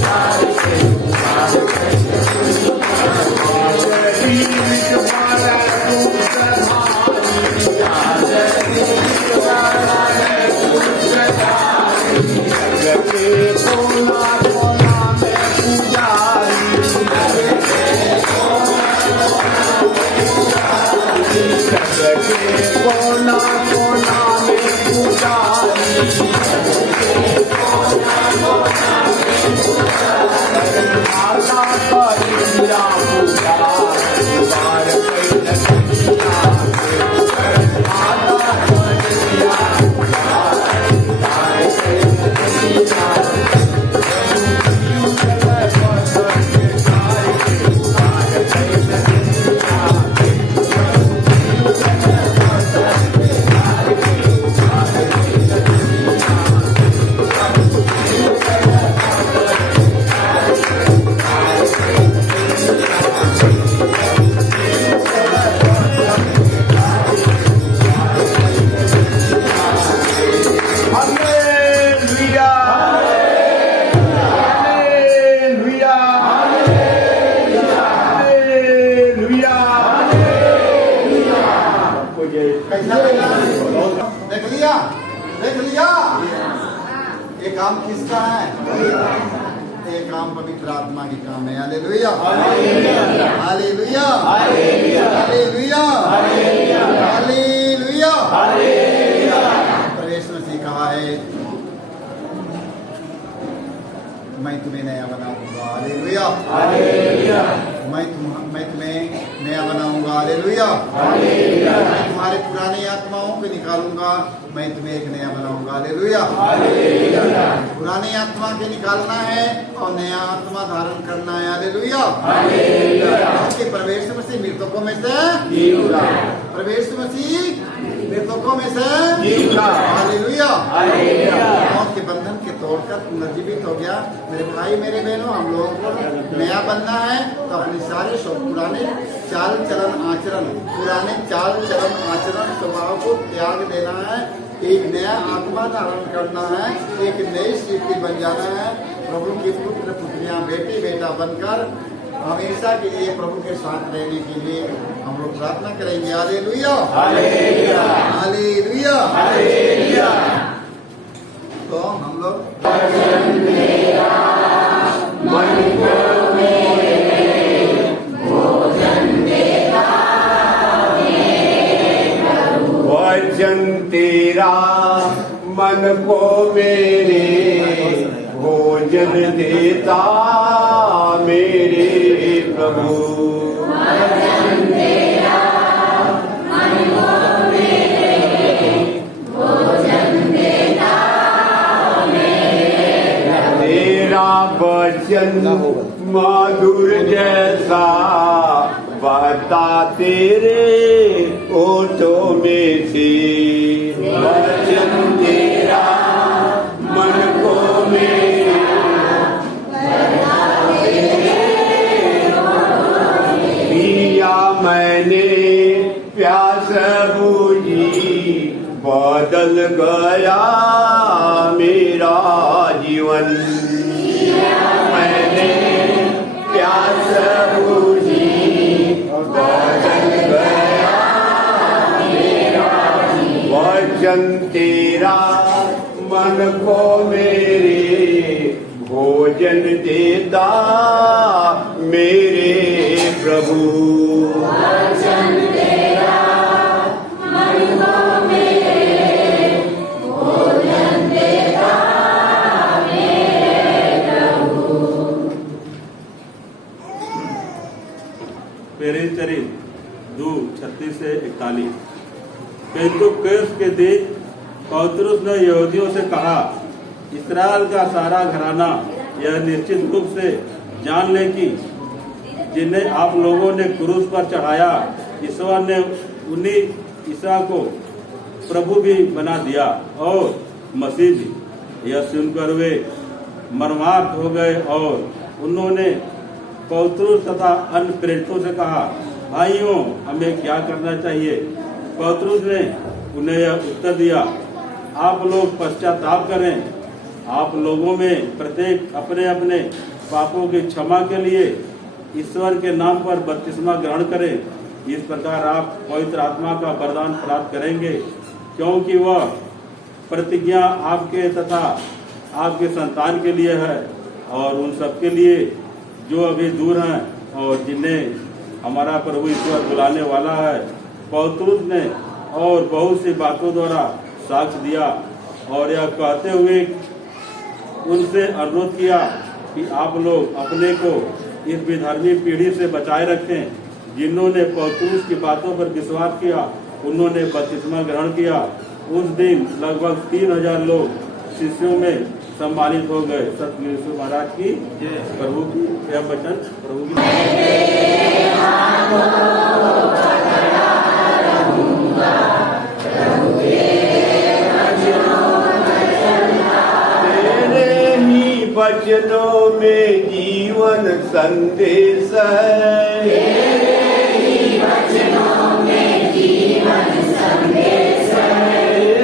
Hallelujah. पवित्र आत्मा की काम है। Hallelujah, hallelujah, hallelujah, hallelujah, hallelujah, hallelujah, hallelujah. Hallelujah. प्रवेश मसीह कहा है, मैं तुम्हें नया बना दूंगा। हालेलुया, हालेलुया, मैं तुम्हें नया बनाऊंगा। हालेलुया, हालेलुया, मैं तुम्हारे पुरानी आत्माओं को निकालूंगा, मैं तुम्हें एक नया बनाऊंगा। हालेलुया, हालेलुया, पुरानी आत्मा के निकालना है और नया आत्मा धारण करना है। Hallelujah, hallelujah. आपके प्रवेश मसीह मृतकों में से जी उठा, प्रवेश मसीह मृतकों में से जी उठा। हालेलुया, हालेलुया, मौत के बंधन के तोड़कर पुनर्जीवित हो गया। मेरे भाई मेरे बहनों, हम लोगों को नया बनना है तो अपने सारे पुराने चाल चलन आचरण, पुराने चाल चलन आचरण स्वभाव को त्याग देना है, एक नया आत्मा धारण करना है, एक नई सृष्टि बन जाना है। प्रभु की पुत्र पुत्रियां बेटी बेटा बनकर हमेशा के लिए प्रभु के साथ रहने के लिए हम लोग प्रार्थना करेंगे। Hallelujah, hallelujah, hallelujah, hallelujah. तो हम लोग मन को वचन तेरा मन को मेरे भोजन देता मेरे प्रभु। वचन तेरा मन को मेरे भोजन देता मेरे प्रभु। तेरा वचन मधुर जैसा बता तेरे ओठों में से। वचन तेरा मन को मेरे पिया मैंने प्यास बूझी बदल गया मेरा जीवन। मैंने प्यास बूझी बदल गया मेरा जीवन। वचन तेरा मन को मेरे भोजन देता मेरे प्रभु। वचन तेरा मन को मेरे भोजन देता मेरे प्रभु। प्रेरित चरित 2:36 से 41। पेंतुकोस्त के दिन पौलुस ने यहूदियों से कहा, इस्राएल का सारा घराना यह निश्चित रूप से जान ले कि जिन्हें आप लोगों ने क्रूस पर चढ़ाया, ईश्वर ने उन्हीं ईसा को प्रभु भी बना दिया और मसीह भी। यह सुनकर वे मर्मार्थ हो गए और उन्होंने पौलुस तथा अन्य प्रेरितों से कहा, भाइयों हमें क्या करना चाहिए? पौलुस ने उन्हें यह उत्तर दिया, आप लोग पश्चाताप करें, आप लोगों में प्रत्येक अपने अपने पापों की क्षमा के लिए ईश्वर के नाम पर बपतिस्मा ग्रहण करें। इस प्रकार आप पवित्र आत्मा का वरदान प्राप्त करेंगे, क्योंकि वह प्रतिज्ञा आपके तथा आपके संतान के लिए है और उन सबके लिए जो अभी दूर हैं और जिन्हें हमारा प्रभु ईश्वर बुलाने वाला है। पौलुस ने और बहुत सी बातों द्वारा साक्ष्य दिया और यह कहते हुए उनसे अनुरोध किया कि आप लोग अपने को इस विधर्मी पीढ़ी से बचाए रखें। जिन्होंने पौलुस की बातों पर विश्वास किया उन्होंने बपतिस्मा ग्रहण किया। उस दिन लगभग 3000 लोग शिष्यों में सम्मानित हो गए। सतगुरु यीशु महाराज की प्रभु की यह वचन प्रभु की। तेरे ही वचनों में जीवन संदेश है। तेरे ही वचनों में जीवन संदेश है।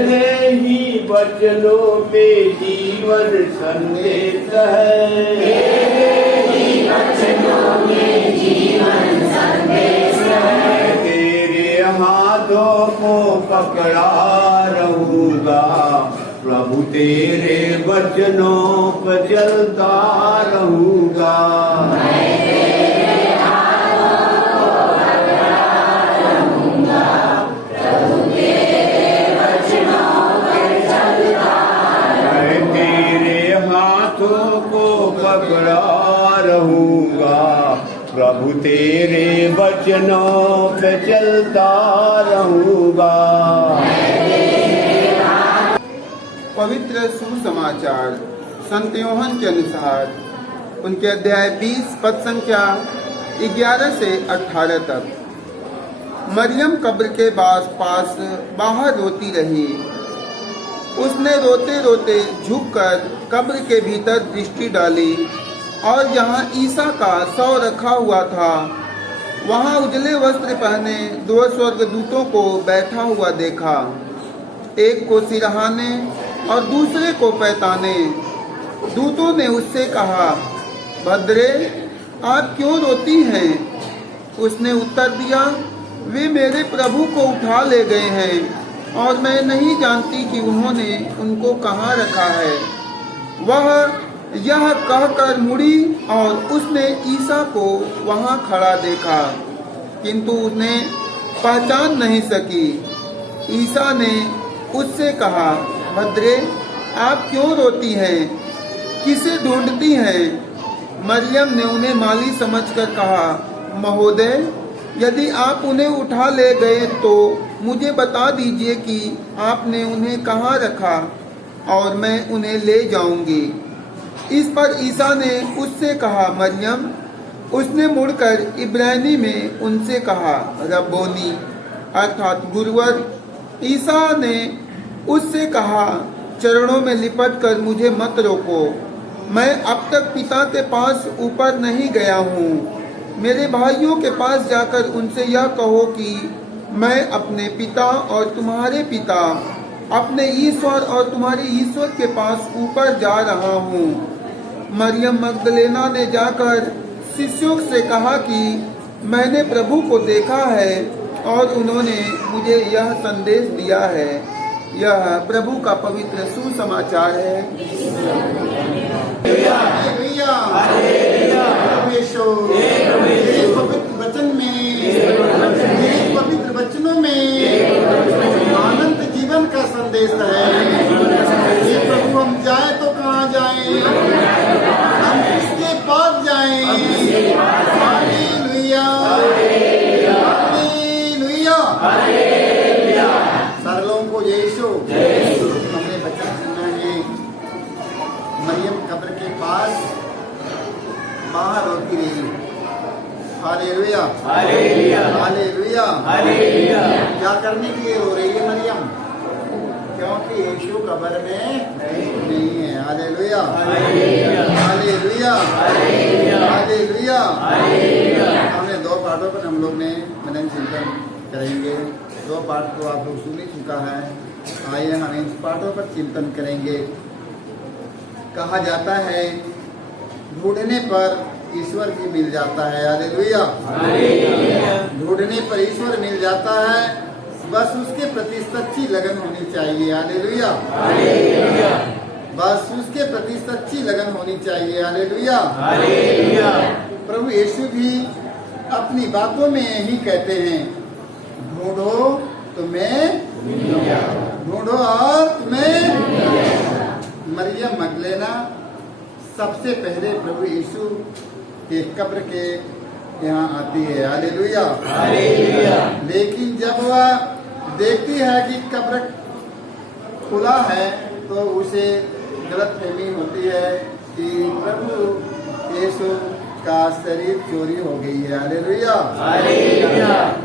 तेरे ही वचनों में जीवन संदेश है। तेरे ही वचनों में जीवन संदेश है। तेरे हाथों को पकड़ा रहूंगा, प्रभु प्रभु तेरे वचनों पर चलता रहूंगा। पकड़ा रहूंगा, प्रभु तेरे वचनों पे चलता रहूंगा। पवित्र सुसमाचार संत यूहन्ना के अनुसार उनके अध्याय 20 पद संख्या 11 से 18 तक। मरियम कब्र के पास बाहर रोती रही। उसने रोते रोते झुककर कब्र के भीतर दृष्टि डाली और जहाँ ईसा का शव रखा हुआ था वहाँ उजले वस्त्र पहने 2 स्वर्गदूतों को बैठा हुआ देखा, एक को सिरहाने और दूसरे को पैताने। दूतों ने उससे कहा, भद्रे, आप क्यों रोती हैं? उसने उत्तर दिया, वे मेरे प्रभु को उठा ले गए हैं और मैं नहीं जानती कि उन्होंने उनको कहाँ रखा है। वह यह कहकर मुड़ी और उसने ईसा को वहाँ खड़ा देखा, किंतु उसने पहचान नहीं सकी। ईसा ने उससे कहा, भद्रे, आप क्यों रोती हैं? किसे ढूंढती हैं? मरियम ने उन्हें माली समझकर कहा, महोदय, यदि आप उन्हें उठा ले गए तो मुझे बता दीजिए कि आपने उन्हें कहाँ रखा और मैं उन्हें ले जाऊंगी। इस पर ईसा ने उससे कहा, मरियम। उसने मुड़कर इब्रानी में उनसे कहा, रब्बोनी, अर्थात गुरुवर। ईसा ने उससे कहा, चरणों में लिपट कर मुझे मत रोको। मैं अब तक पिता के पास ऊपर नहीं गया हूँ। मेरे भाइयों के पास जाकर उनसे यह कहो कि मैं अपने पिता और तुम्हारे पिता, अपने ईश्वर और तुम्हारे ईश्वर के पास ऊपर जा रहा हूँ। मरियम मगदलेना ने जाकर शिष्यों से कहा कि मैंने प्रभु को देखा है और उन्होंने मुझे यह संदेश दिया है। यह प्रभु का पवित्र सुसमाचार है। पवित्र वचन में, पवित्र वचनों में अनंत जीवन का संदेश है। ये प्रभु, हम जाए तो कहाँ जाएं? हम किसके पास जाएं? Hallelujah, hallelujah. सरलों को यीशु हमने वचन सुना है। मरियम कब्र के पास बाहर होती रही। Hallelujah, hallelujah, hallelujah, hallelujah. क्या करने के लिए हो रही है मरियम? क्योंकि यीशु कब्र में नहीं है। Hallelujah, hallelujah, hallelujah, hallelujah, hallelujah. हमने 2 पाठों पर हम लोग ने मनन चिंतन करेंगे। 2 पाठ को आप लोग सुन ही चुका है। आइए हम इन पाठों पर चिंतन करेंगे। कहा जाता है, ढूंढने पर ईश्वर भी मिल जाता है। हालेलुया, ढूंढने पर ईश्वर मिल जाता है, बस उसके प्रति सच्ची लगन होनी चाहिए। हालेलुया, बस उसके प्रति सच्ची लगन होनी चाहिए। हालेलुया, प्रभु यीशु भी अपनी बातों में यही कहते हैं, ढूंढो तुम्हें, ढूंढो और तुम्हें। मरियम मगदलेना सबसे पहले प्रभु यीशु के कब्र के यहाँ आती है। हालेलुया, लेकिन जब वह देखती है कि कब्र खुला है तो उसे गलतफहमी होती है कि प्रभु यीशु का शरीर चोरी हो गई है। हालेलुया,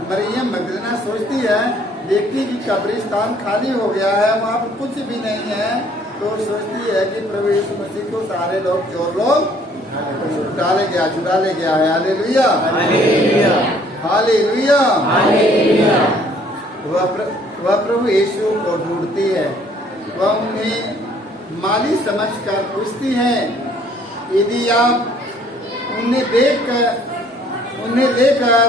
मरियम मगदलेना सोचती है, देखती कि कब्रिस्तान खाली हो गया है, वहाँ पर कुछ भी नहीं है, तो सोचती है कि प्रभु यीशु मसीह को सारे लोग, चोर लोग चुरा ले गया है। Hallelujah, hallelujah, hallelujah. वह प्रभु यीशु को ढूंढती है। वह उन्हें माली समझकर पूछती है, यदि आप उन्हें लेकर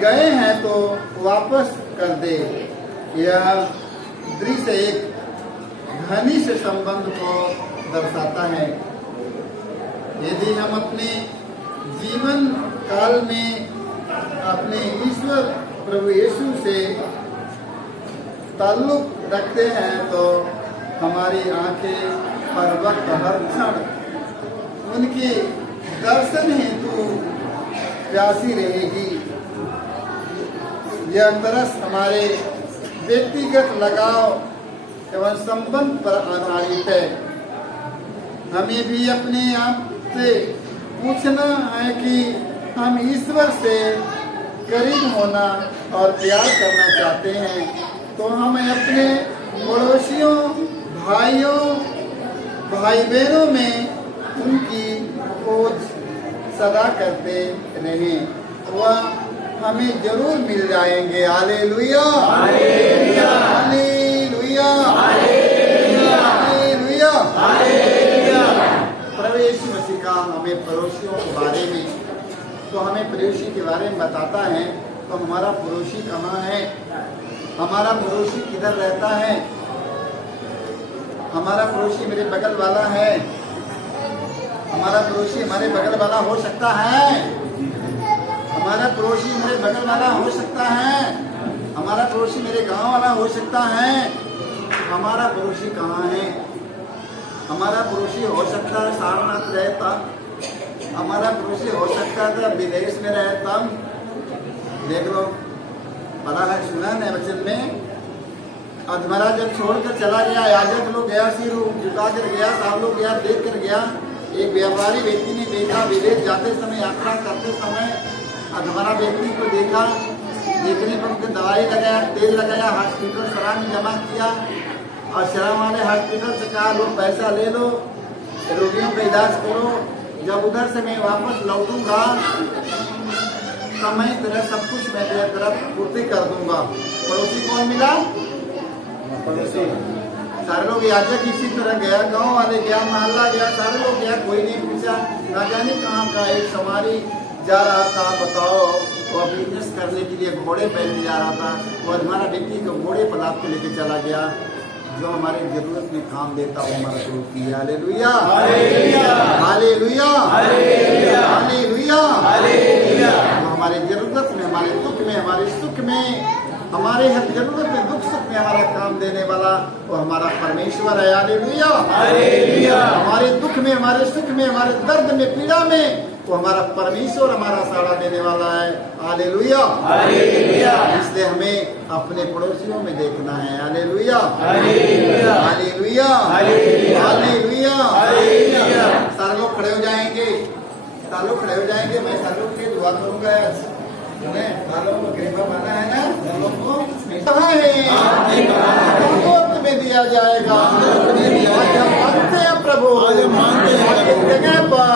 गए हैं तो वापस कर दे। यह दृश्य एक घनिष्ठ संबंध को दर्शाता है। यदि हम अपने जीवन काल में अपने ईश्वर प्रभु यीशु से ताल्लुक रखते हैं तो हमारी आंखें हर वक्त हर क्षण उनके दर्शन हेतु प्यासी रहेगी। यह तरस हमारे व्यक्तिगत लगाव एवं संबंध पर आधारित है। हमें भी अपने आप से पूछना है कि हम ईश्वर से करीब होना और प्यार करना चाहते हैं तो हम अपने पड़ोसियों भाइयों भाई बहनों में उनकी खोज सदा करते रहें, वह हमें जरूर मिल जाएंगे। Hallelujah hallelujah hallelujah hallelujah hallelujah. प्रभु यीशु मसीह का हमें पड़ोसियों के बारे में तो हमें पड़ोसी के बारे में बताता है। तो हमारा पड़ोसी कहाँ है? हमारा पड़ोसी किधर रहता है? हमारा पड़ोसी मेरे बगल वाला है। हमारा पड़ोसी हमारे बगल वाला हो सकता है। हमारा पड़ोसी मेरे बगल वाला हो सकता है। हमारा पड़ोसी मेरे गांव वाला हो सकता है। हमारा पड़ोसी कहाँ है? हमारा पड़ोसी हो सकता है सारनाथ रहता। हमारा पड़ोसी हो सकता था विदेश में रहता। देख लो, पढ़ा है सुना है वचन में, अधमरा जब छोड़कर चला गया, याजक लोग गया, सिर झुका कर गया, सब लोग गया, देख कर गया। एक व्यापारी व्यक्ति ने देखा, विदेश जाते समय यात्रा करते समय अधमरा व्यक्ति को देखा। देखने पर उनके दवाई लगाया, तेल लगाया, हॉस्पिटल शराब में जमा किया और शराब वाले हॉस्पिटल से कहा लो पैसा ले लो, रोगियों का इलाज करो, जब उधर से मैं वापस लौटूंगा तो मैं तेरा सब कुछ मैं तेरे तरफ पूर्ति कर दूंगा। पड़ोसी कौन मिला? पड़ोसी। सारे लोग याजक इसी तरह गया, गांव वाले गया, मोहल्ला गया, सारे लोग गया, कोई नहीं पूछा। ना जाने कहाँ का एक सवारी जा रहा था, बताओ, वो बिजनेस करने के लिए घोड़े पहन के जा रहा था। वो हमारा व्यक्ति को घोड़े पर लाद के लेके चला गया। जो हमारे जरूरत में काम देता वो हमारा शुरू किया। Hallelujah hallelujah hallelujah hallelujah. हमारे जरूरत में, हमारे दुख में, हमारे सुख में, हमारे हर जरूरत में, दुख सुख में हमारा काम देने वाला वो हमारा परमेश्वर है। Hallelujah hallelujah. हमारे दुख में, हमारे सुख में, हमारे दर्द में, पीड़ा में वो हमारा परमेश्वर हमारा सहारा देने वाला है। Hallelujah hallelujah. इसलिए हमें अपने पड़ोसियों में देखना है। Hallelujah hallelujah hallelujah hallelujah hallelujah. सारे लोग खड़े हो जाएंगे, सारे लोग खड़े हो जाएंगे। मैं सारे लोग के दुआ करूंगा। सालों को कृपा माना है ना, सालों को में दिया जाएगा। आज हम मानते हैं प्रभु, जगह पर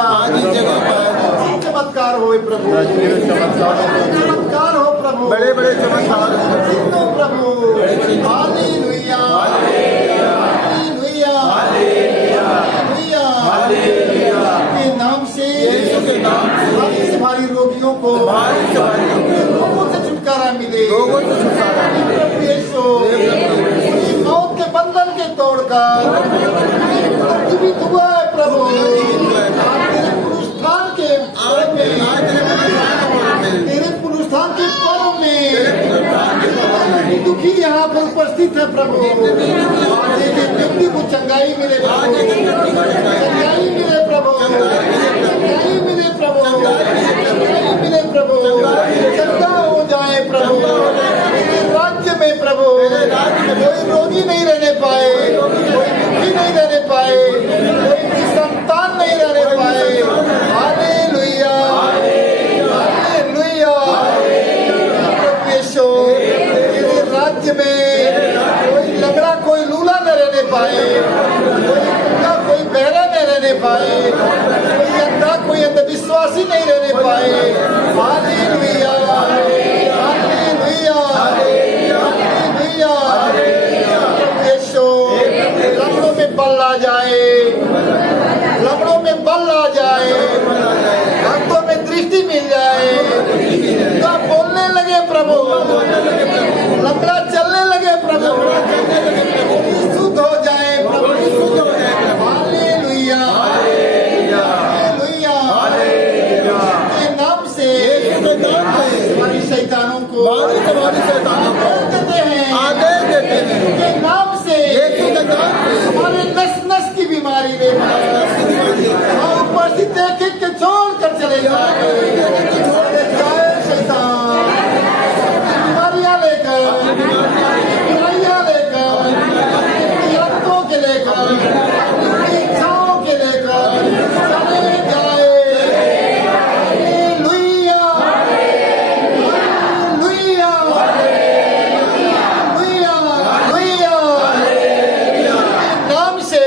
चमत्कार हो प्रभु, चमत्कार हो प्रभु, बड़े बड़े चमत्कार हो प्रभु। Hallelujah hallelujah hallelujah hallelujah. के नाम से, भारी से भारी रोगियों को, लोगों से छुटकारा मिले। प्रभु यीशु मौत के बंधन के तोड़कर जीवित हुआ है प्रभु। तेरे पुरुषार्थान के पर्व में दुखी यहाँ पर उपस्थित है प्रभु। व्यक्ति को चंगाई मिले प्रभु, चंगाई मिले प्रभु, चंगाई मिले प्रभु, चंगाई मिले प्रभु, चंगा हो जाए प्रभु। राज्य में प्रभु कोई रोगी नहीं रहने पाए, कोई दुखी नहीं रहने पाए, कोई संतान नहीं रहने पाए। Hallelujah hallelujah. प्रभु यीशु तेरे राज्य में कोई लंगड़ा कोई लूला न रहने पाए, कोई भूखा कोई बहरा न रहने पाए, कोई अंधा कोई अंधविश्वासी नहीं रहने पाए। Hallelujah hallelujah hallelujah. प्रभु यीशु लंगड़ों में बल आ जाए, लंगड़ों में बल आ जाए, हाथों में दृष्टि मिल जाए, बोलने लगे प्रभु, लंगड़ा चलने लगे प्रभु, शुद्ध हो जाए प्रभु। को बारी से बारी शैतानों को देते हैं, आदेश देते हैं। के नाम से यीशु के नाम से हमारे नस नस की बीमारी ले हाँ, ऊपर से देख के छोड़ कर चले जाए शैतान बीमारियां लेकर, बुराइयां लेकर, यादों के लेकर, इच्छाओं के लेकर चले जाए। Hallelujah, hallelujah, hallelujah, hallelujah. नाम से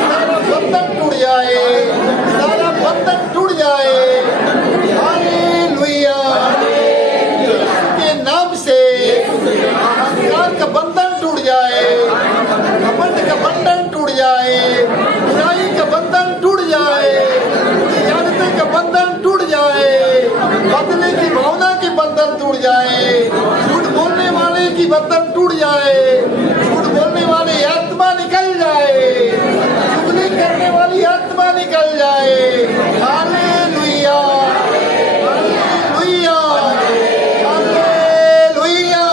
सारा बंधन टूट जाए, सारा बंधन टूट जाए। हालेलुया, के नाम से अहंकार का बंधन टूट जाए, घमंड का बंधन टूट जाए, बुराई का बंधन टूट जाए, जानते का बंधन टूट जाए, बदले की भावना की बंधन टूट जाए, झूठ बोलने वाले की बंधन टूट जाए, झूठ बोलने वाली आत्मा निकल जाए, चुगली करने वाली आत्मा निकल जाए। Hallelujah, hallelujah, hallelujah.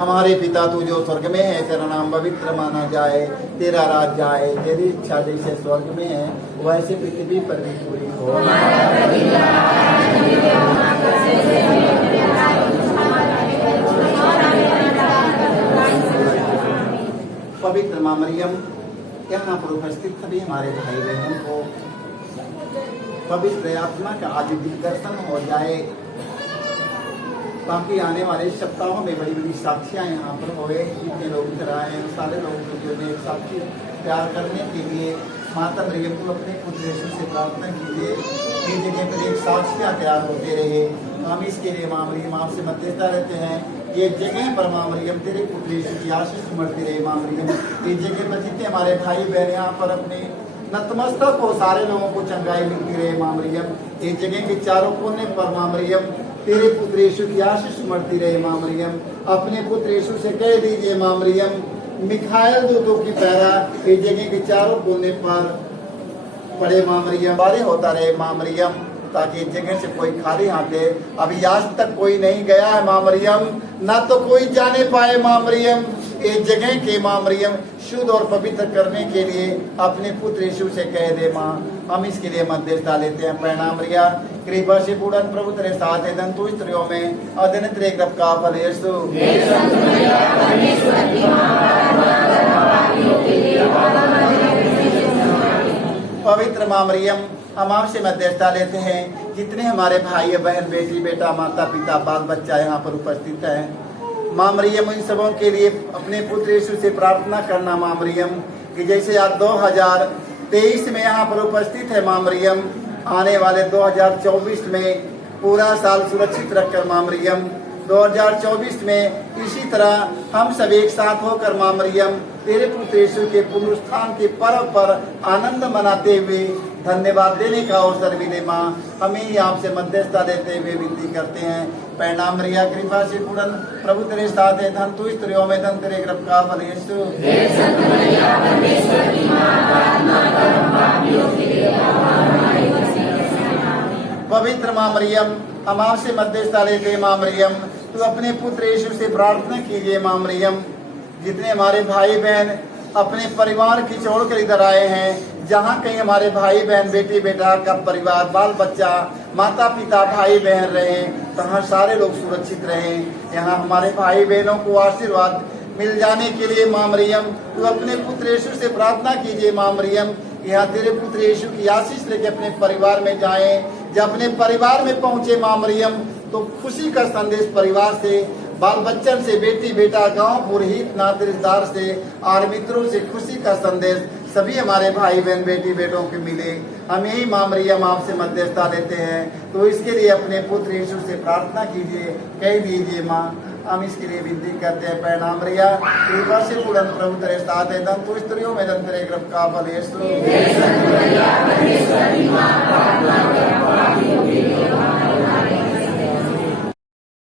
हमारे पिता तू जो स्वर्ग में है, तेरा नाम पवित्र माना जाए, तेरा राज आए, तेरी इच्छा जैसे स्वर्ग में है वैसे पृथ्वी पर भी पूरी हो। पवित्र माँ मरियम यहाँ पर उपस्थित सभी हमारे भाई बहनों को पवित्र आत्मा का आज दिग्दर्शन हो जाए, ताकि आने वाले सप्ताहों में बड़ी बड़ी साक्षियाँ यहाँ पर होए। जितने लोग इधर आए हैं सारे लोगों को जो एक साक्षी तैयार करने के लिए माता मरियम को अपने पुत्र यीशु से प्रार्थना कीजिए कि जगह पर एक साक्षियाँ तैयार होते रहे। हम इसके लिए माँ मरियम आपसे मध्यस्थता रहते हैं। ये जगह पर माँ मरियम तेरे पुत्र यीशु की आशीष बढ़ती रहे। माँ मरियम इस जगह पर जितने हमारे भाई बहन यहाँ पर अपने नतमस्तक हो, सारे लोगों को चंगाई मिलती रहे। माँ मरियम इस जगह के चारों कोने पर माँ मरियम तेरे पुत्र यीशु की आशीष बढ़ती रहे। माँ मरियम अपने पुत्र यीशु से कह दीजिए माँ मरियम मिखाइल दूतों की पैरा इस जगह के चारों कोने पर पड़े। माँ मरियम बारे होता रहे माँ मरियम, ताकि इस जगह से कोई खाली हाथ दे। अभी आज तक कोई नहीं गया है माँ मरियम, ना तो कोई जाने पाए। माँ मरियम इस जगह के माँ मरियम शुद्ध और पवित्र करने के लिए अपने पुत्र यीशु से कह दे। माँ हम इसके लिए मध्यस्थता लेते हैं। प्रणाम मरिया कृपा से पूर्ण प्रभु तेरे साथ है, दंतु स्त्रियों में अधन तेरे गर्भ का फल यीशु। पवित्र माँ मरियम हम आपसे मध्यस्थता लेते हैं। जितने हमारे भाई बहन बेटी बेटा माता पिता बाल बच्चा यहाँ पर उपस्थित हैं, माँ मरियम इन सबों के लिए अपने पुत्र यीशु से प्रार्थना करना। माँ मरियम कि जैसे आज 2023 में यहाँ पर उपस्थित है माँ मरियम, आने वाले 2024 में पूरा साल सुरक्षित रखकर माँ मरियम 2024 में इसी तरह हम सब एक साथ होकर माँ मरियम तेरे पुत्र यीशु के पुनरुत्थान के पर्व पर आनंद मनाते हुए धन्यवाद देने का अवसर मिले। माँ हमें ही आपसे मध्यस्थता देते हुए विनती करते हैं। प्रणाम मरिया कृपा से पूर्ण प्रभु तेरे साथ है, धन तू स्त्रियों में धन तेरे गर्भ का फल यीशु। पवित्र माँ मरियम हम आपसे मध्यस्थता लेते। माँ मरियम तो अपने पुत्र यीशु से प्रार्थना कीजिए। माँ मरियम जितने हमारे भाई बहन अपने परिवार की छोड़ कर इधर आए हैं, जहाँ कहीं हमारे भाई बहन बेटी बेटा का परिवार बाल बच्चा माता पिता भाई बहन रहे, तहाँ सारे लोग सुरक्षित रहें। यहाँ हमारे भाई बहनों को आशीर्वाद मिल जाने के लिए माँ मरियम तो अपने पुत्र यीशु से प्रार्थना कीजिए। माँ मरियम यहाँ तेरे पुत्र यीशु की आशीष लेके अपने परिवार में जाएं। जब अपने परिवार में पहुंचे माँ मरियम तो खुशी का संदेश परिवार से, बाल बच्चन से, बेटी बेटा गांव पुरहित नाते रिश्तेदार से और मित्रों से खुशी का संदेश सभी हमारे भाई बहन बेटी बेटों के मिले। हम यही माँ मरियम आपसे मध्यस्थता लेते हैं, तो इसके लिए अपने पुत्र यीशु से प्रार्थना कीजिए, कह दीजिए। माँ हम इसके लिए विनती करते हैं। प्रणाम मरिया कृपा से पूर्ण प्रभु तेरे साथ है, धन तू स्त्रियों में धन तेरे गर्भ का फल यीशु।